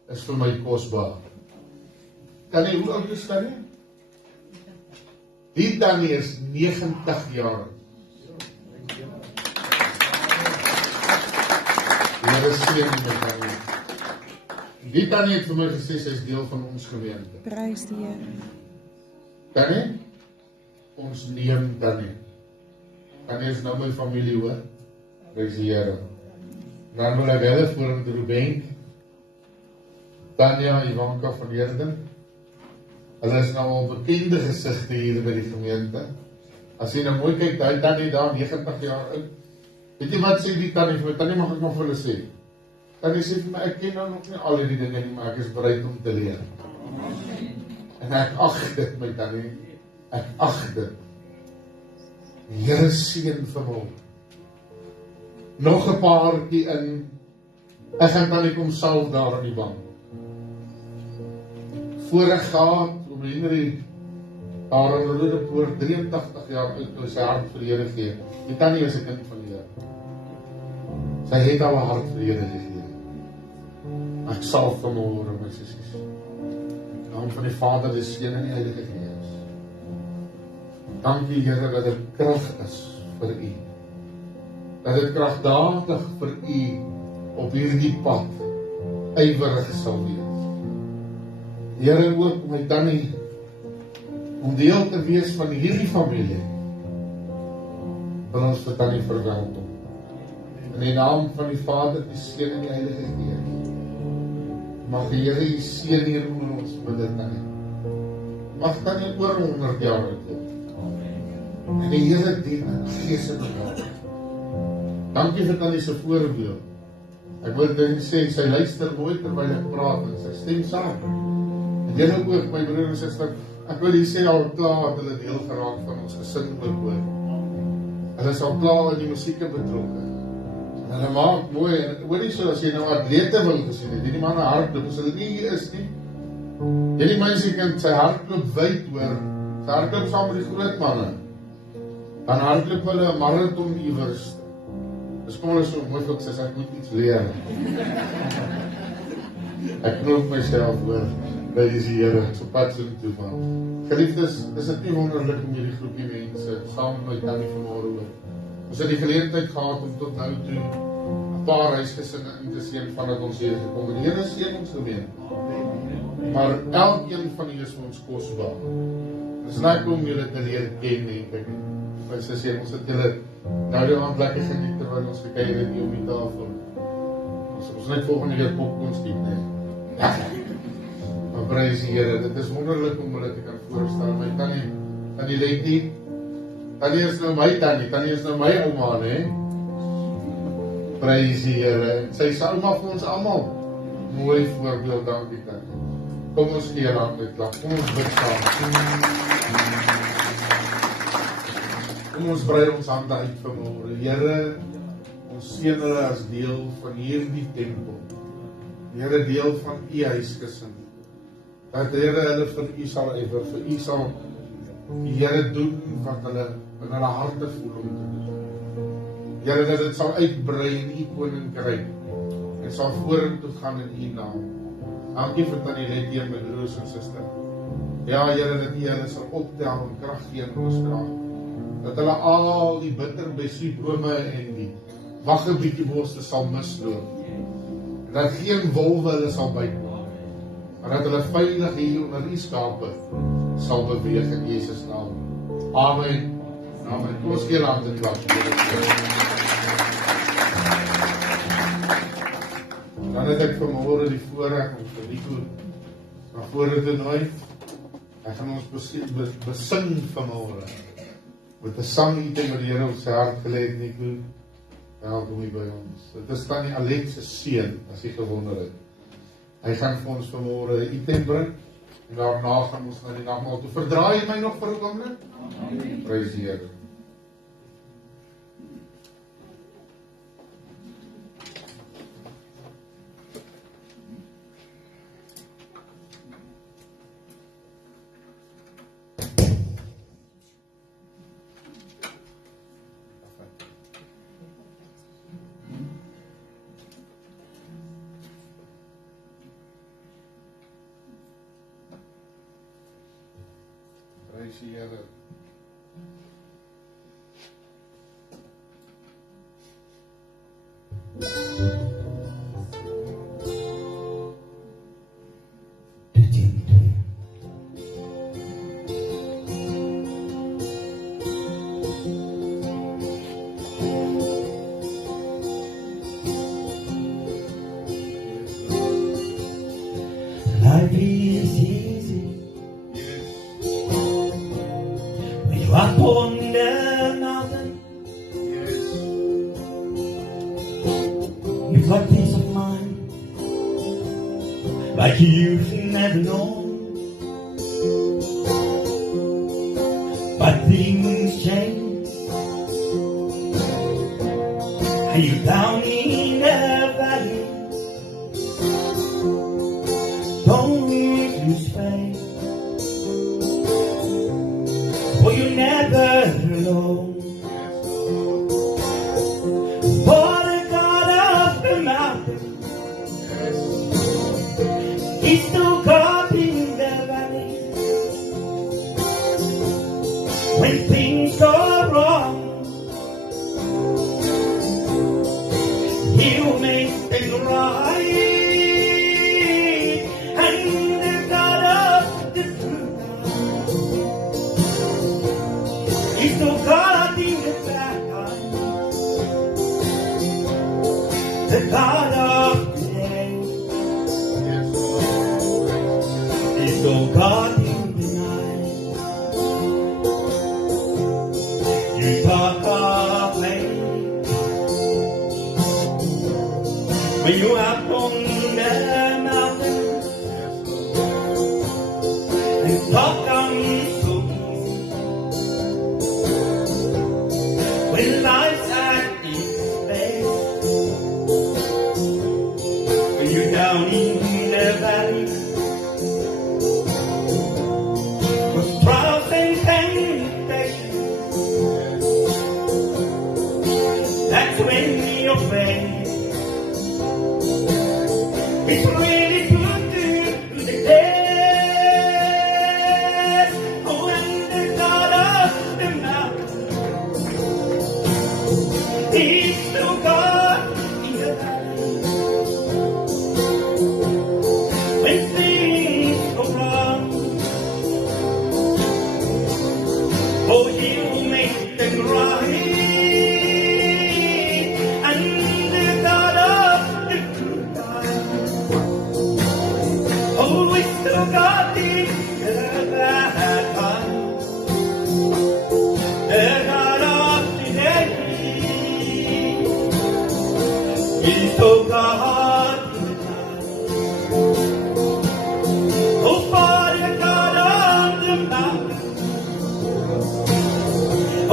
is vir my kosbaar. Tannie, hoe oud is Tannie? Die Tannie is 90 jaar. Here seën my Tannie. Die Tannie het vir my gesê sy is deel van ons gemeente. Prys die Here. Tannie, ons neem Tannie. Tannie is nou my familie hoor. Prys die Here. Dan wil ek hulle voor te roep. Tanya Ivanka van Heerden. Hulle is nou al bekende gesigte hier by die gemeente. As jy nou mooi kyk, daai Tannie daar 90 jaar oud. Weet jy wat sê die Tannie vir my? Tannie, mag ek nog vir hulle sê? Tannie sê vir my, ek ken nou nog nie al die dinge nie, maar ek is bereid om te leer. En ek ag dit my Tannie. Ek ag dit. Die Here seën vir hom. Nog 'n paartjie in. Ek gaan Tannie kom salf daar aan die bank. Voorreg gehad om Henry daar in Rodepoort 83 jaar oud toe sy hart vir die Here gee. Die Tannie is 'n kind van die Here. Sy het al 'n hart vir die Here gegee. Ek salf vanmôre my sissies. In naam van die Vader, die Seun en die Heilige Gees. Dankie Here dat dit krag is vir U. Dat dit kragdadig vir U op hierdie pad ywerig sal wees. Here, ook my Tannie om deel te wees van hierdie familie. Wil ons vir Tannie verwelkom. In die naam van die Vader, die Seun en die Heilige Gees. Mag die Here U seën hier onder ons midde Tannie. Mag Tannie oor 100 jaar oud word. En die Here dien in gees en waarheid. Dankie vir Tannie se voorbeeld. Ek wil dit sê, sy luister nooit terwyl ek praat en sy stem saam. En julle ook, my broer en suster, ek wil hier sê al klaar dat hulle deel geraak van ons gesin ook hoor. Hulle is al klaar in die musieke betrokke. En hulle maak mooi, en hoor nie so, as jy nou atlete wil gesien het, die manne hardloop, as hulle nie hier is nie, hierdie meisie kan sy hardloop wyd hoor, sy hardloop saam met die groot manne, dan hardloop hulle 'n marathon iewers. Dus kom hulle so mooi vir sê, ek moet iets leer. Ek knoop myself hoor, by die Here, so pad so toe van. Geliefdes, is dit nie wonderlik om hierdie groepie mense, saam met my Tannie vanmôre hoor. Ons het die geleentheid gehad om tot nou toe paar huisgesinne in te seën vandat ons hier gekom het. Die Here seën ons gemeente. Maar elkeen van julle is vir ons kosbaar. Dis net om julle te leer ken, denk ek. Sy sê, ons het julle nou die aand lekker geniet terwyl ons gekuier het hier om die tafel. Ons net volgende keer popcorn skiet, nee. Maar prys die Here, dit is wonderlik om julle te kan voorstel. My tannie Letty, tannie is nou my tannie is nou my ouma, nee. Prys die Here. Sy is ouma vir ons almal. Mooi voorbeeld, dankie tannie. Kom ons gee haar met klap. Kom ons bid saam. Kom ons brei ons hande uit vanmôre. Here, ons seën hulle as deel van hierdie tempel. Here, deel van u huisgesin. Dat Here hulle vir u sal ywer, vir u sal die Here doen wat hulle in hulle harte voel om te doen. Here, dat dit sal uitbrei in u koninkryk en sal vorentoe gaan in u naam. Dankie vir tannie Letty en my broers en susters. Ja, Here, dat u hulle sal optel en krag gee in ons draag. Dat hulle al die bitter besiebome en die waggebietjiebosse sal misloop. Dat geen wolwe hulle sal byt, maar dat hulle veilig hier onder die skape sal beweeg in Jesus naam. Amen. Amen. Kom ons gee hande klap. Dan het ek vanmôre die voorreg om vir Nico na vore te nooi. Hy gaan ons besing vanmôre. Met 'n sanglied wat die Here op sy hart gelê het, Nico. Welkom hier by ons. Dit is tannie Alet se seun, as jy gewonder het. Hy gaan vir ons vanmôre eten bring en daarna gaan ons na die nagmaal toe. Verdraai jy my nog vir 'n oomblik? Amen. Prys die Here. Prys die Here. Life is easy when you are born in the mountain. You've got peace of mind like you've never known. But things change and you're down in the valley. Don't lose faith, for you're never alone. For the God of the mountain, He's still God in the valley. When things go wrong, He'll make things right. He's still God in the bad, the God of the day. He's still God in the night. You talk of pain when you are on the mountain and talk on so when life's at its best, Oh, you make them right. And the God of the good time. Oh, we still got the bad time. The God of the day. We still got the time. Oh, Father, God of the mountain.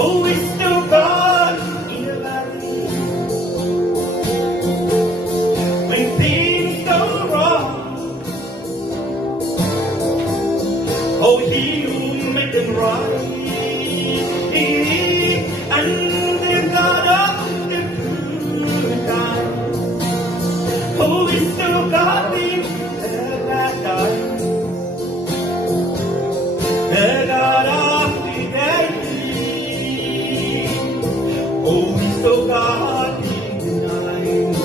Oh, we still got in the valley. When things go wrong, oh, He will make them right. And the God of the good time. Oh, we still got Him, the bad time. The God of the day. Oh, we still got Him tonight.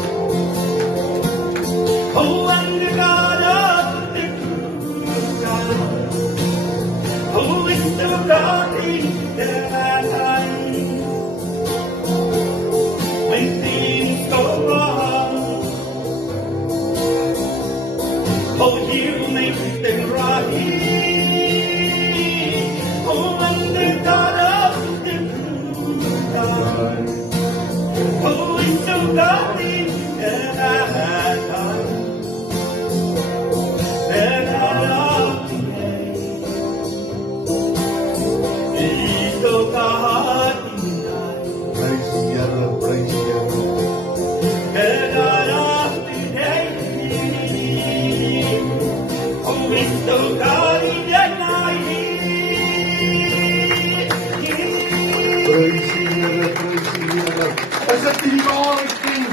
Oh, and the God of the good time. Oh, we still got Him that time. When things go wrong, oh, you make them right. Oh, and the God of the good time. Oh, we still got Him that time. The God of the day. He's still got Him tonight. Praise die Here, praise die Here. The God of the day. Oh, we still got Him tonight. Praise die Here, praise die Here. Is dit nie die waarheid nie?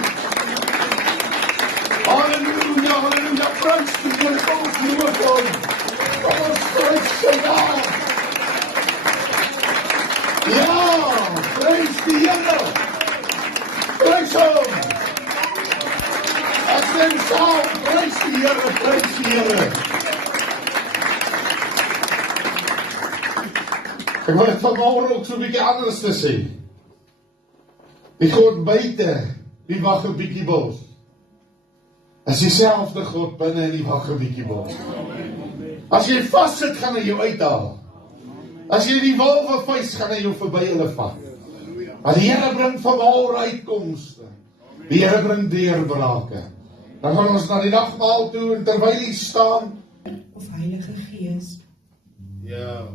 Halleluja, halleluja, praise die Here, kom ons loof hom. Kom ons prys sy naam. Ja, praise die Here. Prys hom. Ek stem saam, prys die Here, prys die Here. Ek wil het vanmorgen ook so 'n bietjie anders te sê. Die God buite, die wagge bietjie bos. Is dieselfde God binne in die wagge bietjie bos. As jy vassit, gaan hy jou uithaal. As jy die wolwe vuis, gaan hy jou verby hulle vat. Maar die Here bring vanmorgen uitkomste. Die Here bring deurbrake. Dan gaan ons na die nagmaal toe en terwyl hy staan. Of Heilige Gees. Ja.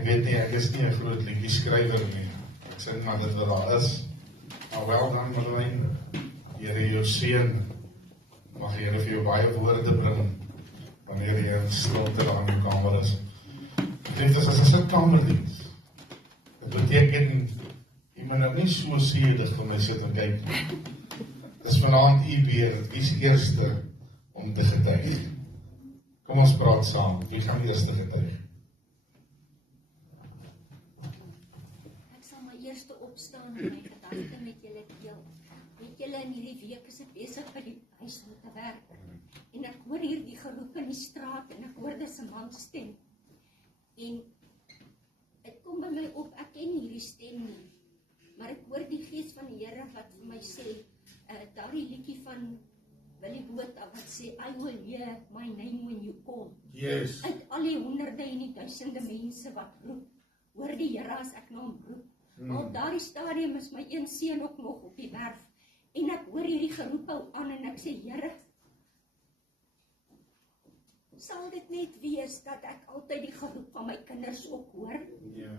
Ek weet nie, ek is nie 'n groot liedjie-skrywer nie. Ek sing maar dit wat daar is. Maar wel dan Marlijn, Here jou seën. Mag die Here vir jou baie woorde bring wanneer jy in stilte daar in jou kamer is. Dit is as 'n sitkamerdiens. Dit beteken jy moet nou nie so sedig vir my sit en kyk nie. Dis vanaand u weer, wie is eerste om te getuig? Kom ons praat saam, wie gaan eerste getuig? Ek sal maar eers opstaan en my gedagte met julle deel. Weet julle, in hierdie week is ek besig by die huis om te werk. En ek hoor hier die geroep in die straat en ek hoor dis 'n man stem. En dit kom by my op, ek ken hierdie stem nie. Maar ek hoor die gees van die Here wat vir my sê, daardie liedjie van Willie Botha wat sê, I will hear my name when you call. Yes. Uit al die honderde en die duisende mense wat roep, hoor die Here as ek na hom roep. Al daardie stadium is my een seun ook nog op die werf. En ek hoor hierdie geroep hou aan en ek sê, Here, sal dit net wees dat ek altyd die geroep van my kinders ook hoor? Ja.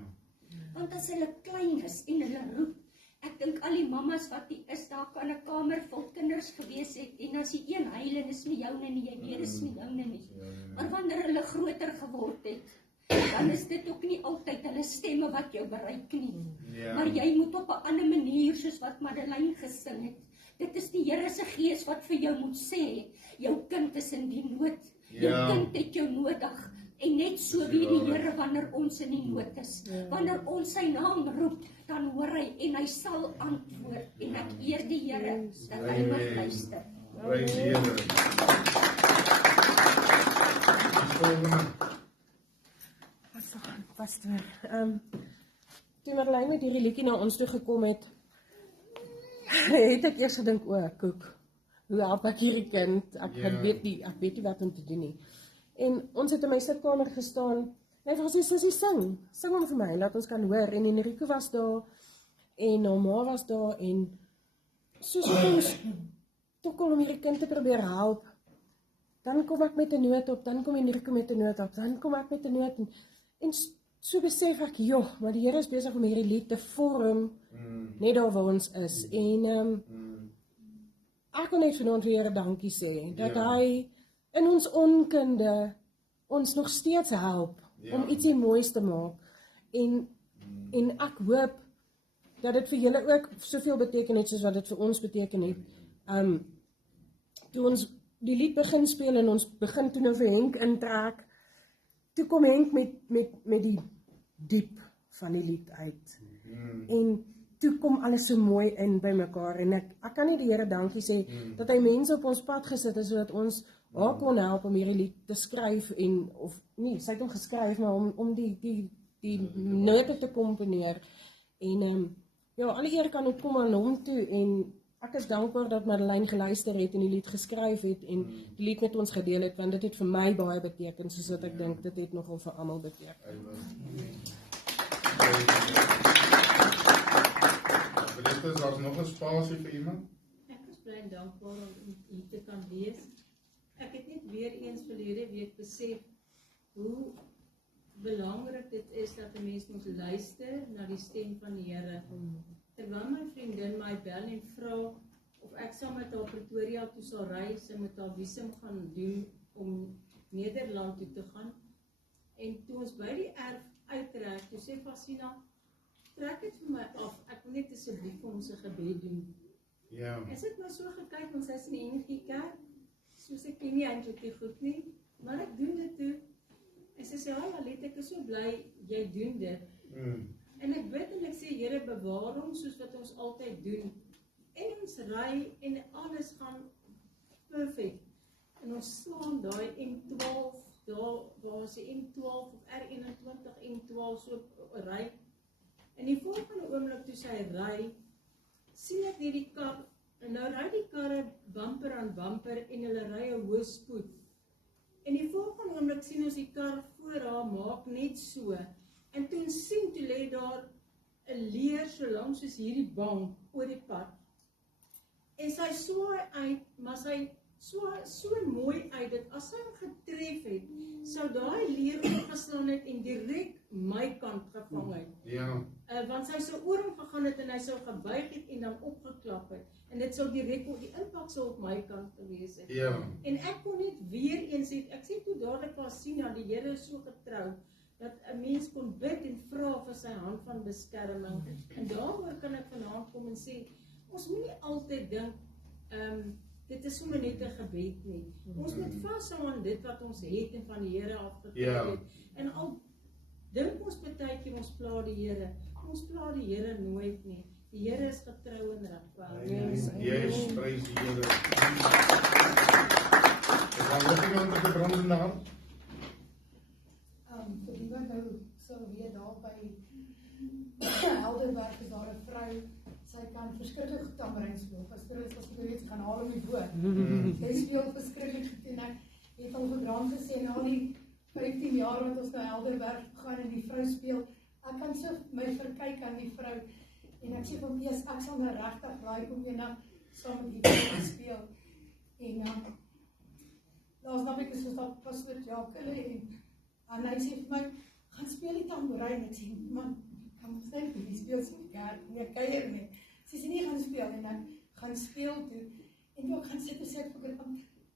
Want as hulle klein is en hulle roep, ek dink al die mammas wat hier is, daar kan 'n kamer vol kinders gewees het, en as die een huil en is nie joune nie, jy weet is nie joune nie. Maar wanneer hulle groter geword het, dan is dit ook nie altyd hulle stemme wat jou bereik nie. Ja. Maar jy moet op 'n ander manier, soos wat Madeleine gesing het. Dit is die Here se gees wat vir jou moet sê, jou kind is in die nood. Jou Ja. kind het jou nodig. En net so wie die Here wanneer ons in die nood is. Wanneer ons sy naam roep, dan hoor hy en hy sal antwoord. En ek eer die Here dat hy mag luister. Praise die Here. Wat staan, pastoor? Toe Marlijn met hierdie liedjie na ons toe gekom het, het ek eers gedink, o, koek, hoe help ek hierdie kind? Ek weet nie wat om te doen nie. En ons het in my sitkamer gestaan, en het gesê, sussie, sing hom vir my, laat ons kan hoor. En Enrico was daar, en haar ma was daar, en soos ons tokkel om hierdie kind te probeer help, dan kom ek met 'n noot op, dan kom Enrico met 'n noot op, dan kom ek met 'n noot, en so besef ek, joh, maar die Here is besig om hierdie lied te vorm, net daar waar ons is. En ek wil net vanaand vir Here dankie sê, dat hy in ons onkunde ons nog steeds help om ietsie moois te maak. En ek hoop dat dit vir julle ook soveel beteken het soos wat dit vir ons beteken het. Toe ons die lied begin speel en ons begin toe nou vir Henk intrek, toe kom Henk met die diep van die lied uit. En toe kom alles so mooi in by mekaar. En ek kan nie die Here dankie sê dat hy mense op ons pad gesit het sodat ons haar kon help om hierdie lied te skryf of nie, sy het hom geskryf, maar om die note te komponeer. En alle eer kan ook kom aan hom toe, en ek is dankbaar dat Madeleine geluister het en die lied geskryf het en die lied met ons gedeel het, want dit het vir my baie beteken, soos wat ek dink dit het nogal vir almal beteken. Is daar nog 'n spasie vir iemand? Ek is bly en dankbaar om hier te kan wees. Ek het net weer eens verlede week besef hoe belangrik dit is dat 'n mens moet luister na die stem van die Here. Terwyl my vriendin my bel en vra of ek saam met haar Pretoria toe sal ry, sy moet haar visum gaan doen om Nederland toe te gaan. En toe ons by die erf uittrek, toe sê Fasina, trek dit vir my af, ek wil net asseblief vir ons 'n gebed doen. Ja. Ek het maar so gekyk, ons is in die NG Kerk, soos ek ken nie eintlik nie goed nie, maar ek doen dit toe. En sy sê, Alet, ek is so bly, jy doen dit. En ek bid en ek sê, Here, bewaar hom soos wat ons altyd doen. En ons ry en alles gaan perfek. En ons slaan daai M12, daar waar is die M12 of R21, M12 so ry. En die volgende oomblik toe sy ry, sien ek net die kar, en nou ry die karre bumper aan bumper en hulle ry 'n hoë spoed. En die volgende oomblik sien ons die kar voor haar maak net so. En toe sien toe lê daar 'n leer so lank soos hierdie bank oor die pad. En sy swaai uit, maar sy so mooi uit dat as hy hom getref het, sou daai leer opgeslaan het en direk my kant gevang het. Ja. Want sy sou oor hom gegaan het en hy sou gebuig het en dan opgeklap het. En dit sou direk op die impak sou op my kant gewees het. Ja. En ek kon net weer eens sê, ek sê toe dadelik vir Sina, die Here is so getrou, dat 'n mens kon bid en vra vir sy hand van beskerming. En daaroor kan ek vanaand kom en sê, ons moet nie altyd dink, dit is sommer net 'n gebed nie. Ons moet vashou aan dit wat ons het en van die Here afgekry het. En al dink ons partykeer ons pla die Here, ons pla die Here nooit nie. Die Here is getrou en regverdig. Yes, prys die Here. Is daar nog iemand met 'n brandende hart? Vir die wat nou sou weet daar by Helderberg is daar 'n vrou, sy kan verskriklik goed tambourijn speel. Gister is ons gereed gaan haal om die boot. Sy speel verskriklik goed en ek het al vir Brand gesê na die 15 jaar wat ons na Helderberg gaan en die vrou speel, ek kan so my verkyk aan die vrou en ek sê van wees, ek sal nou regtig raai om eendag saam met die vrou speel. En laas naweek is ons daar pastoor Jacques en hy sê vir my, gaan speel die tambourijn. Ek sê, man, kan ons net die speel so kerk, nie kuier nie. Sy sê nie gaan speel en ek gaan speel toe. En toe ek gaan sit en sê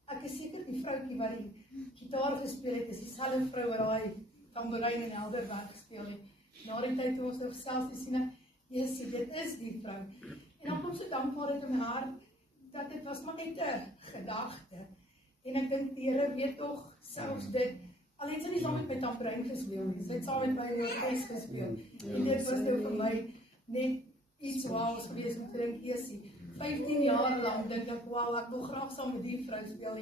ek is seker die vroukie wat die gitaar gespeel het, is dieselfde vrou wat daai tambourijn in Helderberg gespeel het. Na die tyd toe ons nou gesels te sien, Jesus, dit is die vrou. En dan kom so dankbaarheid in my hart, dat dit was maar net 'n gedagte. En ek dink die Here weet tog selfs dit. Al het sy nie saam met my tambourijn gespeel nie, sy het saam met my in die orkes gespeel. En dit was nou vir my net iets waals gewees om te dink, Jesie, 15 jaar lang dink ek, wauw, ek wil graag saam met die vrou speel.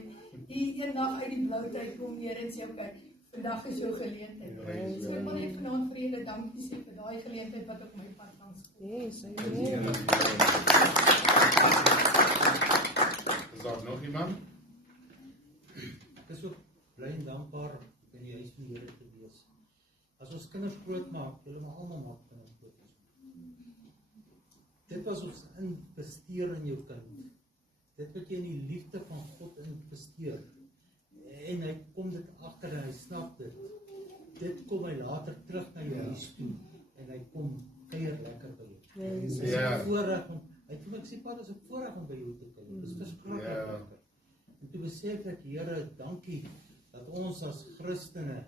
Die een dag uit die blauwtyd kom neer en sê, oké, vandag is jou geleentheid. So ek wil net vanaand vir julle dankie sê vir daai geleentheid wat op my pad kan speel. Yes, Is daar nog iemand? Ek is ook bly en dankbaar in die huis van die Here te wees. As ons kinders groot maak, hulle maar almal maak kinders groot. Dit was ons investeer in jou kind. Dit wat jy in die liefde van God investeer. En hy kom dit agter en hy snap dit. Dit kom hy later terug na jou huis toe en hy kom kuier lekker by jou. Dit is 'n voorreg om, hy het vir my gesê, "Pa, dit is 'n voorreg om by jou te kuier." Dit is verskriklik lekker. En toe besef ek, Here, dankie dat ons as Christene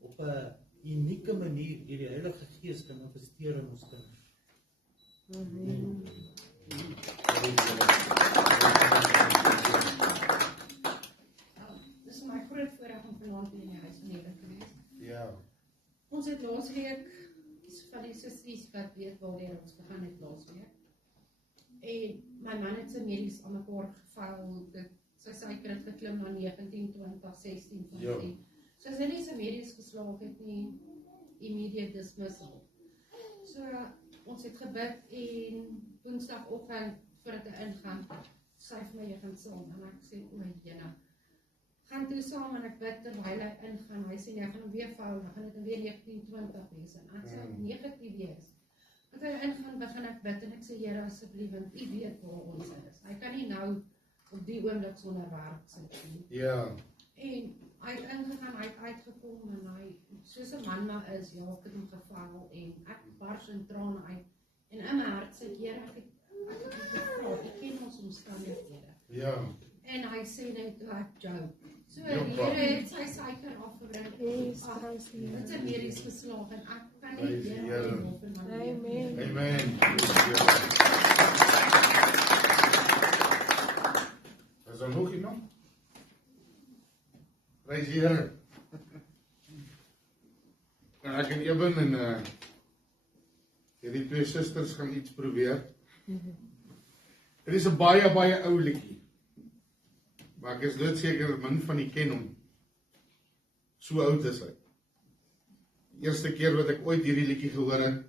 op 'n unieke manier deur die Heilige Gees kan investeer in ons kinders. Amen. Dis my groot voorreg om vanaand in die huis van die Here te wees. Ja. Ons het laasweek van die susters wat weet waar ons gegaan het laasweek. En my man het sy medies aan mekaar geval, sy suiker het geklim na 19, 20, 16, 15. So as hy nie sy medies geslaag het nie, immediate dismissal. So ons het gebid en Woensdagoggend voordat hy ingaan, sy vir my, jy gaan saam, en ek sê, o Jena, gaan toe saam en ek bid terwyl hy ingaan, hy sê, jy gaan weer val, dan gaan dit weer 19, 20 wees, en ek sê, negatief wees. As hy ingaan, begin ek bid, en ek sê, Here, asseblief, want u weet waar ons is. Hy kan nie nou op die oomblik sonder werk sit nie. Ja. En hy het ingegaan, hy het uitgekom, en hy, soos 'n man maar is, ja, ek het hom geval, en ek bars in trane uit, en in my hart sê, Here, ek het gevra, ek ken ons omstandighede. Ja. En hy sê net, ek joke. So, die Here het sy suiker afgebring. Yes, dit is medies geslaag, en ek kan nie Here help in my lewe. Amen. Amen. Is daar nog iemand? Prys die Here. En ek en Eben en hierdie twee susters gaan iets probeer. Dit is 'n baie ou liedjie. Maar ek is doodseker min van die ken hom. So oud is hy. Die eerste keer wat ek ooit hierdie liedjie gehoor het,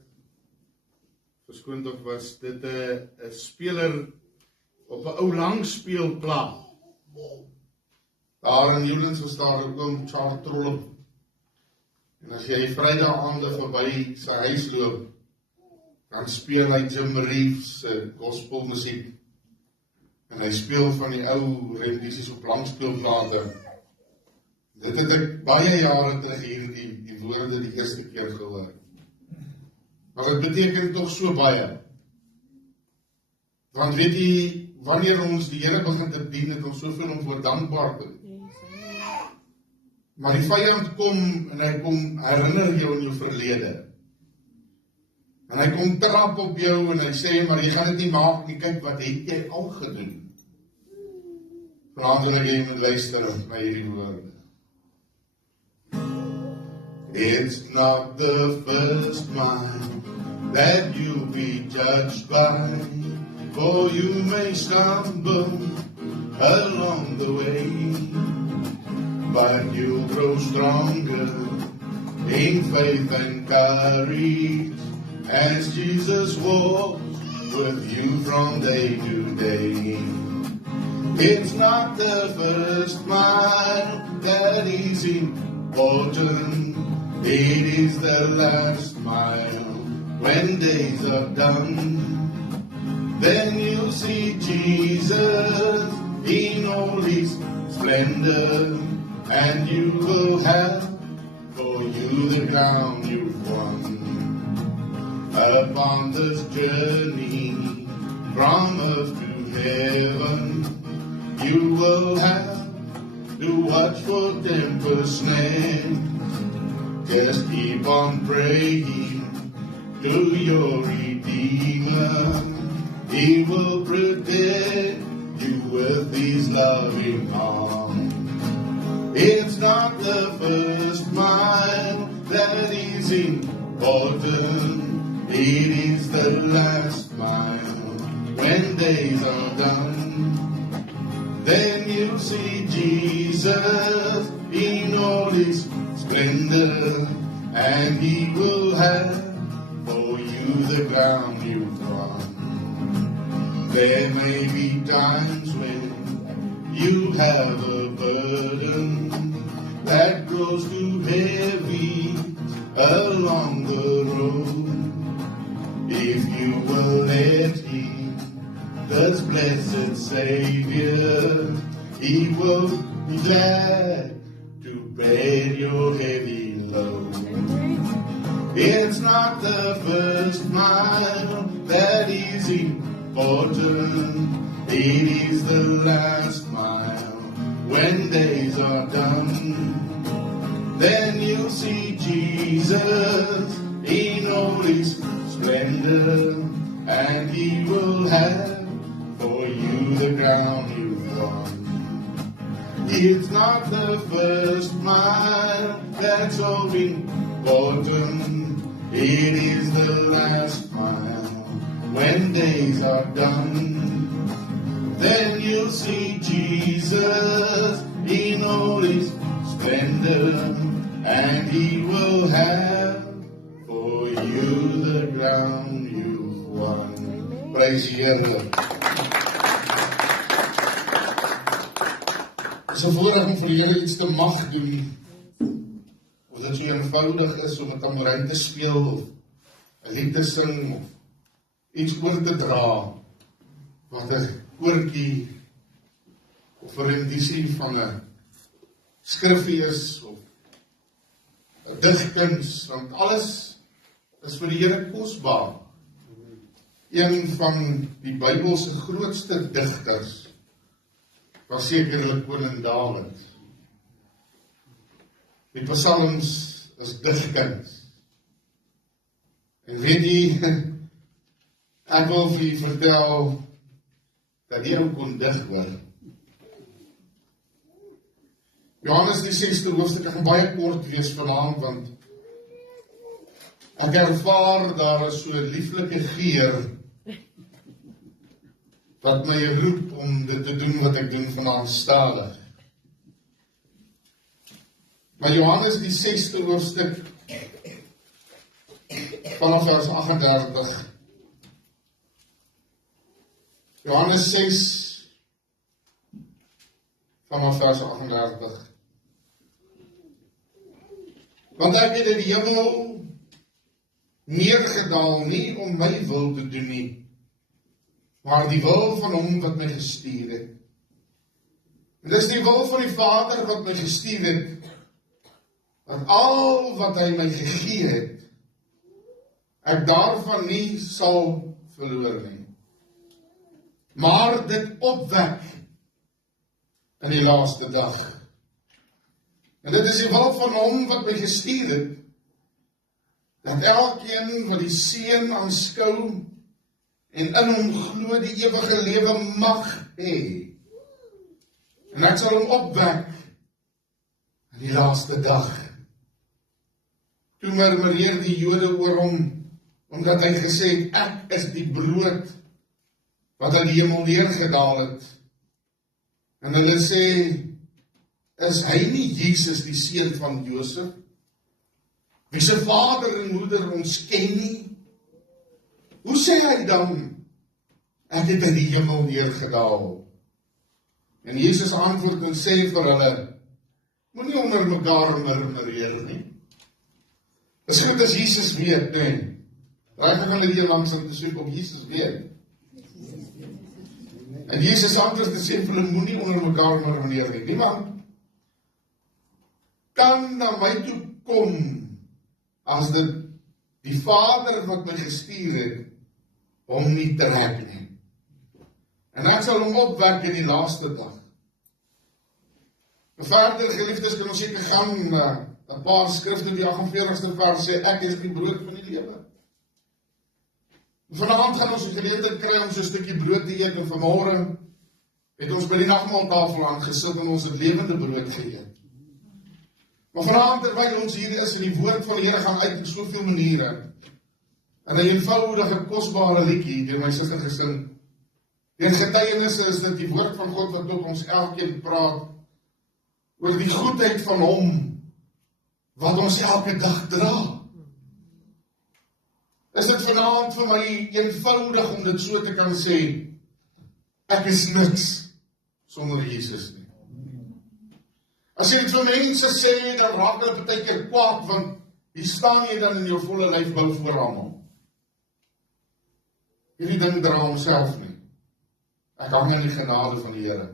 verskoon tog was dit 'n speler op 'n ou langspeelplaat. Daar in Newlands was daar 'n oom Charles Trollop. En as jy Vrydag aande verby sy huis loop, dan speel hy Jim Reeves se gospelmusiek. En hy speel van die ou rendisies op langspeelplate. Dit het ek baie jare terug hier die woorde die eerste keer gehoor. Maar dit beteken tog so baie. Want weet jy, wanneer ons die Here begin te dien, het ons soveel om voor dankbaar te doen. Maar die vyand kom en hy kom herinner jou in jou verlede. En hy kom trap op jou en hy sê, maar jy gaan dit nie maak nie, kyk wat het jy al gedoen. Vanaand wil ek jy moet luister na hierdie woorde. It's not the first time that you'll be judged by, for you may stumble along the way, but you'll grow stronger in faith and courage as Jesus walks with you from day to day. It's not the first mile that is important, it is the last mile when days are done. Then you'll see Jesus in all his splendor, and you will have for you the crown you've won. Upon this journey from earth to heaven, you will have to watch for tempest snares. Just keep on praying to your Redeemer. He will protect you with his loving arms. It's not the first mile that is important, it is the last mile when days are done. Then you'll see Jesus in all his splendor, and he will have for you the crown you've won. There may be times when you have a burden that grows too heavy along the road. If you will let him, this blessed Savior, he will be glad to bear your heavy load. It's not the first mile that is important, it is the last mile when days are done. Then you'll see Jesus in all his splendor, and he will have for you the crown you've won. It's not the first mile that's so important, it is the last mile when days are done. Then you'll see Jesus in all his splendor, and he will have for you the crown you've won. Praise the Here. Het is 'n voorreg om vir die Here iets te mag doen. Of dit so eenvoudig is om 'n tamboerijn te speel of 'n lied te sing of iets oor te dra, wat 'n koortjie of 'n rendisie van 'n skrifgie is of 'n digkuns, want alles is vir die Here kosbaar. Een van die Bybelse grootste digters was sekerlik koning Dawid. Die psalms is digkuns. En weet jy, ek wil vir jy vertel dat die ou kon dig hoor. Johannes die 6de hoofstuk, ek gaan baie kort wees vanaand, want ek ervaar daar is so 'n lieflike geur wat my roep om dit te doen wat ek doen vanaand stadig. Maar Johannes die 6de hoofstuk vanaf vers 38. Johannes 6 vanaf vers 38. Want ek het in die hemel neergedaal nie om my wil te doen nie, maar die wil van hom wat my gestuur het. En dis die wil van die Vader wat my gestuur het, dat al wat hy my gegee het, ek daarvan nie sal verloor nie, maar dit opwek in die laaste dag. En dit is die wil van hom wat my gestuur het, dat elkeen wat die Seun aanskou en in hom glo die ewige lewe mag hê. En ek sal hom opwek in die laaste dag. Toe murmureer die Jode oor hom, omdat hy gesê het, ek is die brood wat uit die hemel neergedaal het. En hulle sê, is hy nie Jesus die seun van Josef? Wie se vader en moeder ons ken nie? Hoe sê hy dan, ek het uit die hemel neergedaal? En Jesus antwoord en sê vir hulle, moenie onder mekaar murmureer nie. Dis goed as Jesus weet, nee. Raak gaan hulle hier langs om te soek op Jesus weet. En Jesus antwoord en sê vir hulle, moenie onder mekaar murmureer nie. Niemand kan na my toe kom as dit die Vader wat my gestuur het, hom nie trek nie. En ek sal hom opwek in die laaste dag. Verder, geliefdes, kan ons seker gaan 'n paar skrifte in die 48ste vers sê, ek is die brood van die lewe. Vanaand gaan ons 'n geleentheid kry om so 'n stukkie brood te eet, en vanmôre het ons by die nagmaaltafel aangesit en ons het lewende brood geëet. Maar vanaand, terwyl ons hier is en die woord van die Here gaan uit op soveel maniere, en 'n eenvoudige, kosbare liedjie deur my suster gesing, die getuienisse is dit die woord van God wat tot ons elkeen praat, oor die goedheid van hom, wat ons elke dag dra. Is dit vanaand vir my eenvoudig om dit so te kan sê, ek is niks sonder Jesus nie. As jy dit vir mense sê, dan raak hulle baie keer kwaad, want hier staan jy dan in jou volle lyfbou voor almal. Hierdie ding dra homself nie. Ek hang in die genade van die Here.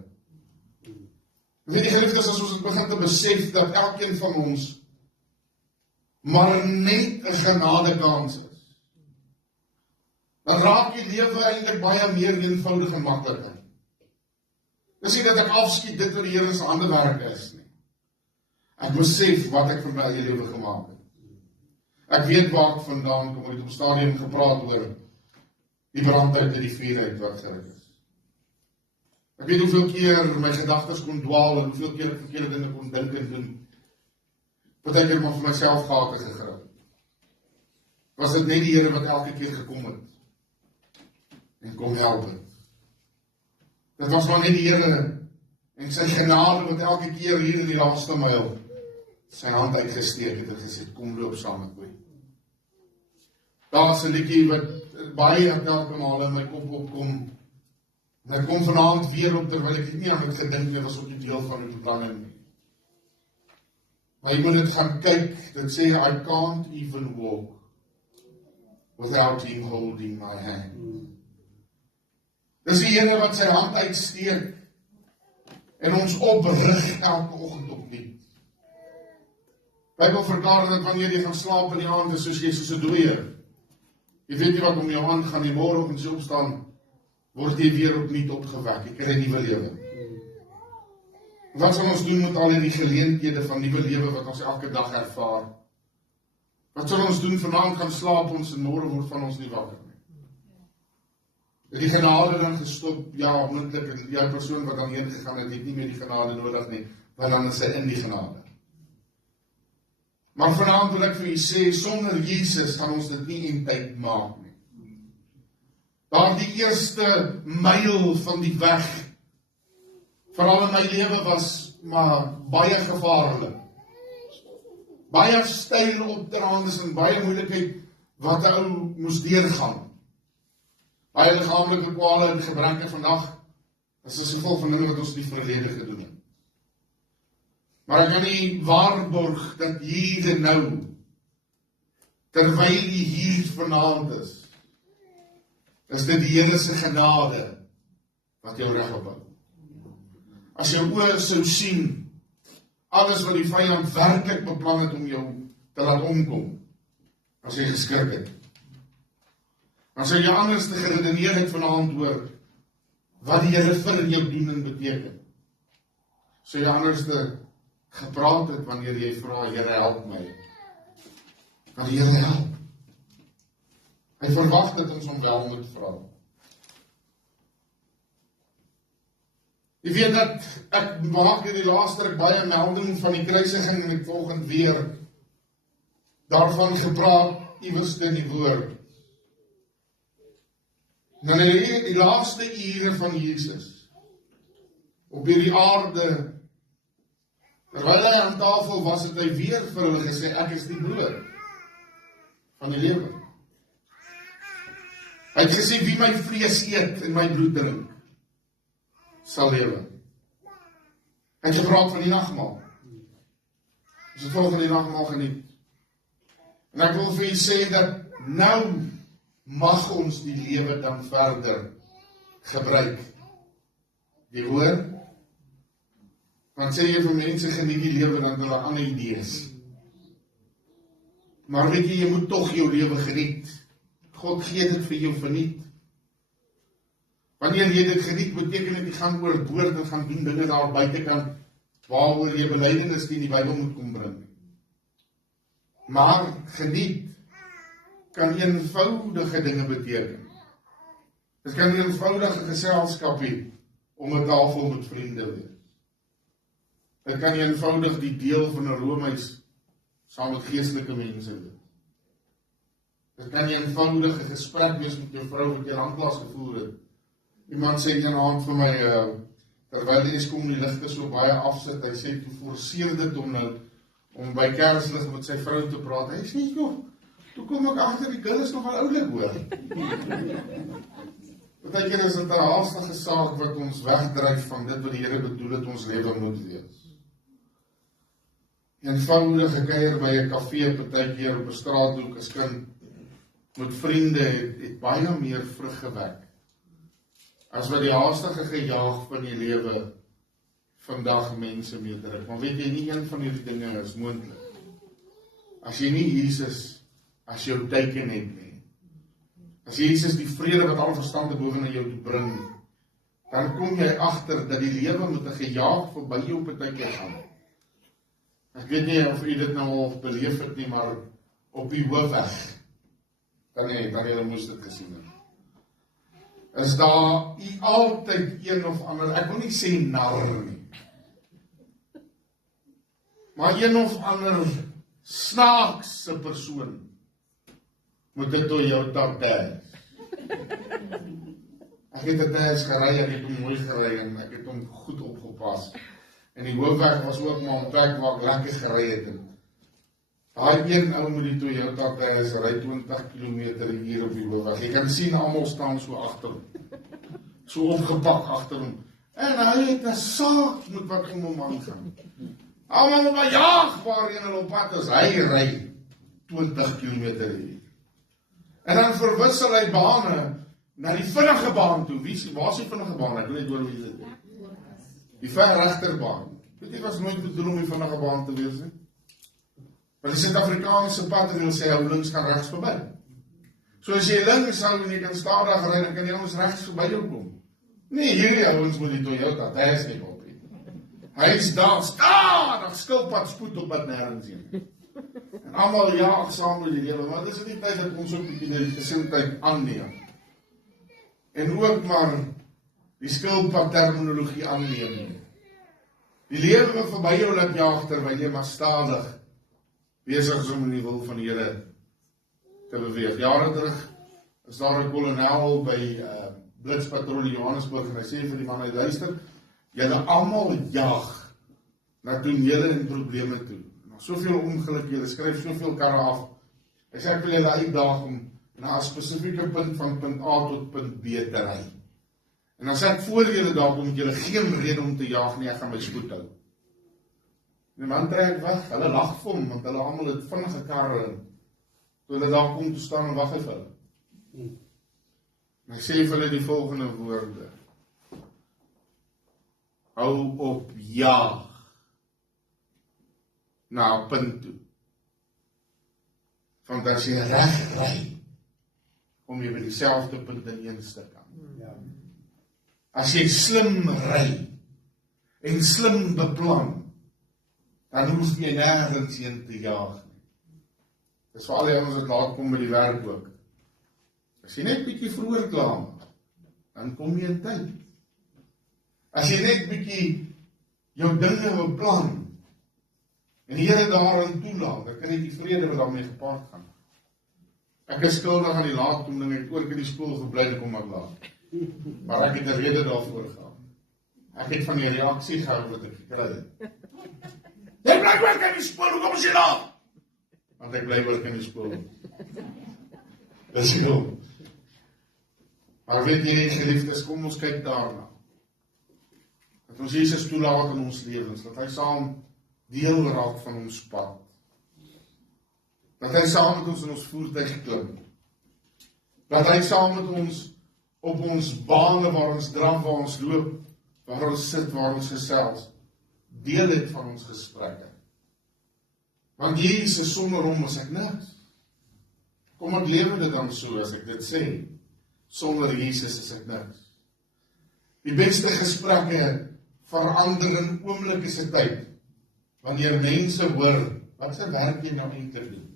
Weet die geliefdes, as ons begin te besef dat elkeen van ons maar net 'n genadekans is, dan raak die lewe eintlik baie meer eenvoudig en makliker. Dis nie dat ek afskiet dit wat die Here se handewerk is nie. Ek besef wat ek vir my eie lewe gemaak het. Ek weet waar ek vandaan kom, ek het op stadium gepraat oor die brand uit die vuur uit wat gerig is. Ek weet hoeveel keer my gedagtes kon dwaal en hoeveel keer ek verkeerde dinge kon dink en doen. Partykeer maar vir myself gate gegryp. Was dit net die Here wat elke keer gekom het en kom help het. Dit was maar net die Here en sy genade wat elke keer hier in die laaste myl sy hand uitgesteek het en gesê, kom loop saam met my. Daar is 'n liedjie wat baie elke maal in my kop opkom. En ek kom vanaand weer op, terwyl ek nie aan het gedink het, was ook nie deel van die beplanning nie. Maar jy moet dit gaan kyk, dit sê, I can't even walk without him holding my hand. Dis die Here wat sy hand uitsteek en ons oprig elke oggend opnuut. Bybel verklaar dat wanneer jy gaan slaap in die aand, is soos jy soos 'n dooier. Jy weet nie wat om jou aangaan nie, môre as jy opstaan, word jy weer opnuut opgewek, jy kry 'n nuwe lewe. Wat sal ons doen met al die geleenthede van nuwe lewe wat ons elke dag ervaar? Wat sal ons doen? Vanaand gaan slaap ons en môre word van ons nie wakker nie. Het die genade dan gestop? Ja, onmiddellik, en die persoon wat dan heen gegaan het nie meer die genade nodig nie, want dan is hy in die genade. Maar vanaand wil ek vir u sê, sonder Jesus gaan ons dit nie in tyd maak nie. Daar die eerste myl van die weg, veral in my lewe, was maar baie gevaarlik. Baie styl opdraandes en baie moeilikheid wat 'n ou moes deurgaan. Baie liggaamlike kwale en gebreke vandag is as gevolg van dinge wat ons in die verlede gedoen het. Maar ek kan nie waarborg dat hier en nou, terwyl jy hier vanaand is, is dit die Here se genade wat jou reg ophou. As jou oë sou sien, alles wat die vyand werklik beplan het om jou te laat omkom, as jy geskrik het. As jy anders te geredeneer het vanaand oor wat die Here vir jou doen en beteken. So jy anders te gepraat het wanneer jy vra, Here help my. Want die Here help. Hy verwag dat ons hom wel moet vra. Jy weet dat ek maak in die laaste ruk baie melding van die kruisiging en ek volgende weer daarvan gepraat iewers in die woord. Dan die laaste ure van Jesus op hierdie aarde, terwyl hy aan tafel was, het hy weer vir hulle gesê, ek is die brood van die lewe. Hy het gesê, wie my vlees eet en my bloed drink, sal lewe. Hy het gepraat van die nagmaal. Ons het volgende die nagmaal geniet. En ek wil vir u sê dat nou mag ons die lewe dan verder gebruik. Die hoor? Want sê jy vir mense geniet die lewe, dan hulle ander idees. Maar weet jy moet tog jou lewe geniet. God gee dit vir jou verniet. Wanneer jy dit geniet, beteken dit jy gaan oorboord en gaan doen dinge daar buitekant, waaroor jy belydenis die in die Bybel moet kom bring. Maar geniet kan eenvoudige dinge beteken. Dit kan eenvoudige geselskap hê om 'n tafel met vriende wees. Dit kan eenvoudig die deel van 'n roomhuis saam met geestelike mense wees. Dit kan eenvoudige gesprek wees met jou vrou wat jy landklas gevoer het. Iemand sê vanaand vir my, terwyl die Eskom die ligte so baie afsit, hy sê, toe forceer dit om nou, om by Kerslig met sy vrou te praat. Hy sê, joh, toe kom ek agter die kinders nog wel oulik hoor. Partykeer is dit 'n haastige saak wat ons wegdryf van dit wat die Here bedoel het ons lewe moet wees. Eenvoudige kuier by 'n kafee, partykeer op 'n straathoek as kind, met vriende het baie meer vrug gewek, as wat die haastige gejaag van die lewe vandag mense meedruk. Maar weet jy, nie een van hierdie dinge is moontlik as jy nie Jesus as jou teken het nie. As Jesus die vrede wat al verstand te boven na jou toe bring, dan kom jy agter dat die lewe met 'n gejaag verby jou partykeer gaan. Ek weet nie of u dit nou al beleef het nie, maar op die hoofweg, kan jy moes dit gesien het. Is daar altyd een of ander, ek wil nie sê nar nie, maar een of ander snaakse persoon moet dit door jou tartijs. Ek het tartijs gerei, ek het hom mooi gerei en ek het hom goed opgepas. En die hoofweg was ook maar een plek waar ek lekker gerei het. Daai een ou met die Toyota tartijs ry 20 km/h op die hoofweg. Jy kan sien, almal staan so agter hom. So opgepak agter hom. En hy het 'n saak met wat om hom aangaan. Almal moet maar jaag waarheen hulle op pad is. Hy ry 20 km/h. En dan verwissel hy bane na die vinnige baan toe. Waar is die vinnige baan? Ek wil net hoor wie dit is. Die verregterbaan. Weet jy, was nooit bedoel om die vinnige baan te wees nie. Maar die Suid-Afrikaanse pad wil sê, hou links gaan rechts verby. So as jy links hou en jy kan stadig ry, dan kan jy ons rechts verby jou kom. Nee, hierdie ouens moet die Toyota, hy is nie op nie. Hy is daar, stadig, skilpad spoed op wat nergens heen. En allemaal jaag saam met die lewe, maar dit is die tyd dat ons ook die gesindheid aanneem. En ook maar die skilpad terminologie aanneem. Die lewe wat verby jou laat jaag, terwyl jy maar stadig besig is om in die wil van die Here te beweeg. Jare terug is daar 'n kolonel by Blitspatrolle Johannesburg en hy sê vir die man, hy luister, julle almal jaag na tonele en probleme toe. Soveel ongeluk, julle skryf soveel karre af. Hy sê ek wil julle uitdaag om na 'n spesifieke punt van punt A tot punt B te ry. En as ek voor julle daar kom, het julle geen rede om te jaag nie, ek gaan my spoed hou. Die man trek weg, hulle lag vir hom, want hulle almal het vinnige karre in. Toe hulle daar kom, toe staan en wag hy vir hulle. En hy sê vir hulle die volgende woorde. Hou op jaag na 'n punt toe. Want as jy reg ry, kom jy by dieselfde punt in een stuk aan. As jy slim ry en slim beplan, dan hoef jy nergens heen te jaag nie. Dis vir al die ouens wat laat kom by die werk ook. As jy net bietjie vroeër klaar maak, dan kom jy in tyd. As jy net bietjie jou dinge beplan, en die Here daarin toelaat, dan kan jy die vrede wat daarmee gepaard gaan. Ek is skuldig aan die laatkoming, ek het ook in die skool gebly, kom ek laat. Maar ek het 'n rede daarvoor gehad. Ek het van die reaksie gehou wat ek gekry het. Jy bly werk in die skool, hoe kom jy daar? Want ek bly werk in die skool. Dis goed. Maar weet jy, geliefdes, kom ons kyk daarna. Dat ons Jesus toelaat in ons lewens, dat hy saam deel raak van ons pad. Dat hy saam met ons in ons voertuig klim. Dat hy saam met ons op ons bane waar ons draf, waar ons loop, waar ons sit, waar ons gesels, deel het van ons gesprekke. Want Jesus sonder hom is ek niks. Kom ek lewe dit dan so as ek dit sê. Sonder Jesus is ek niks. Die beste gesprekke verander in oomblikke se tyd. Wanneer mense hoor, wat se werk jy nou eintlik doen?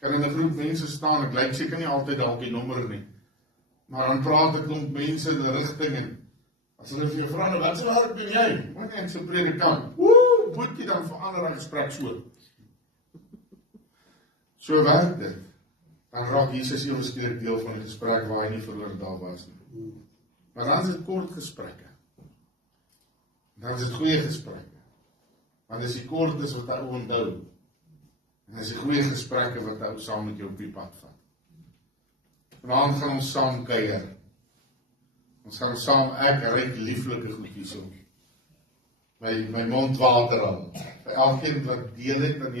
Kan in 'n groep mense staan, ek lyk seker nie altyd dalk die nommer nie. Maar dan praat ek klomp mense in 'n rigting en as hulle vir jou vra, wat se werk doen jy? Want ek so predikant. Moet jy dan verander 'n gesprek so? So werk dit. Dan raak Jesus ewe skielik deel van die gesprek waar hy nie verhoor daar was nie. Maar dan is dit kort gesprekke. Dan is dit goeie gesprekke. Want as die kort is wat hy onthou. En as die goeie gesprekke wat hy saam met jou op die pad vat. Vanaand gaan ons saam kuier. Ons gaan saam, ek ryk lieflike goedjies op. My mond water al. Vir elkeen wat deel het aan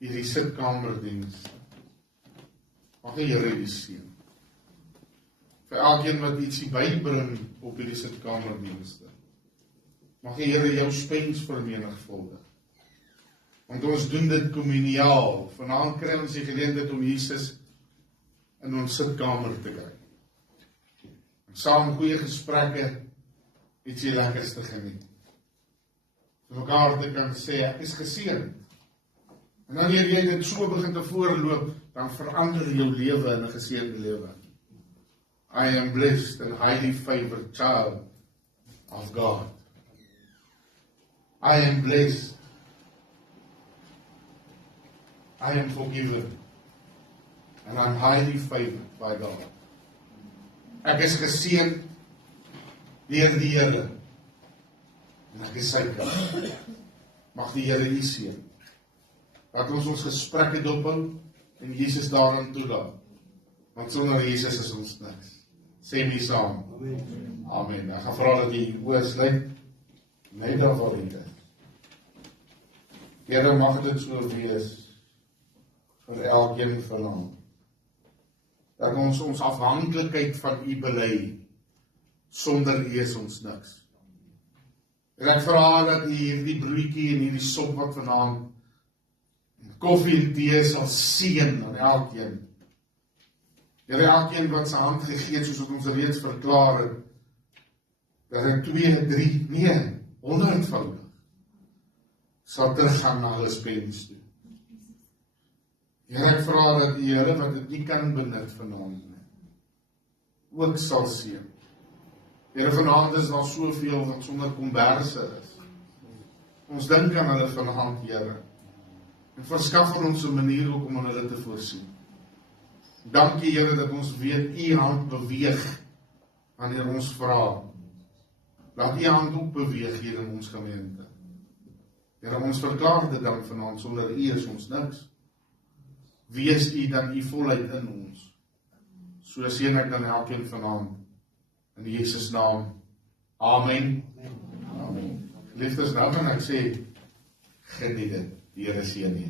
hierdie sitkamerdiens. Mag die Here die seën. Vir elkeen wat ietsie bybring op hierdie sitkamerdienste. Mag die Here jou spens vermenigvuldig. Want ons doen dit kommuniaal. Vanaand kry ons die geleentheid om Jesus in ons sitkamer te kry. En saam goeie gesprekke ietsie lekkers te geniet. Vir mekaar te kan sê, ek is geseënd. En wanneer jy dit so begin te voorloop, dan verander jou lewe in 'n geseënde lewe. I am blessed and highly favored child of God. I am blessed. I am forgiven. And I'm highly favored by God. Ek is geseënd deur die Here. En ek is sy kind. Mag die Here u seën. Dat ons gesprekke dophou en Jesus daarin toelaat. Want sonder Jesus is ons niks. Sê my saam. Amen. Amen. Ek gaan vra dat die oë sluit. Net daarvoor dit. Here, mag dit so wees vir elkeen vanaand. Dat ons afhanklikheid van u bely. Sonder u is ons niks. En ek vra dat u hierdie broodjie en hierdie sop wat vanaand koffie en tee sal seën aan elkeen. Here, elkeen wat sy hand gegee het, soos wat ons reeds verklaar het, dat hy 2, 3, nee, 100voudig sal teruggaan na hulle spens toe. Here, ek vra dat die Here wat dit nie kan benut vanaand nie, ook sal seën. Here, vanaand is daar soveel wat sonder komberse is. Ons dink aan hulle vanaand, Here. En verskaf ons 'n manier ook om aan hulle te voorsien. Dankie, Here, dat ons weet u hand beweeg wanneer ons vra. Laat u hand ook beweeg hier in ons gemeente. Here, ons verklaar dit dan vanaand, sonder u is ons niks. Wees u dan u volheid in ons. So seën ek dan elkeen vanaand. In Jesus naam. Amen. Amen. Liefdes, nou kan ek sê, geniet dit. Die Here seën u.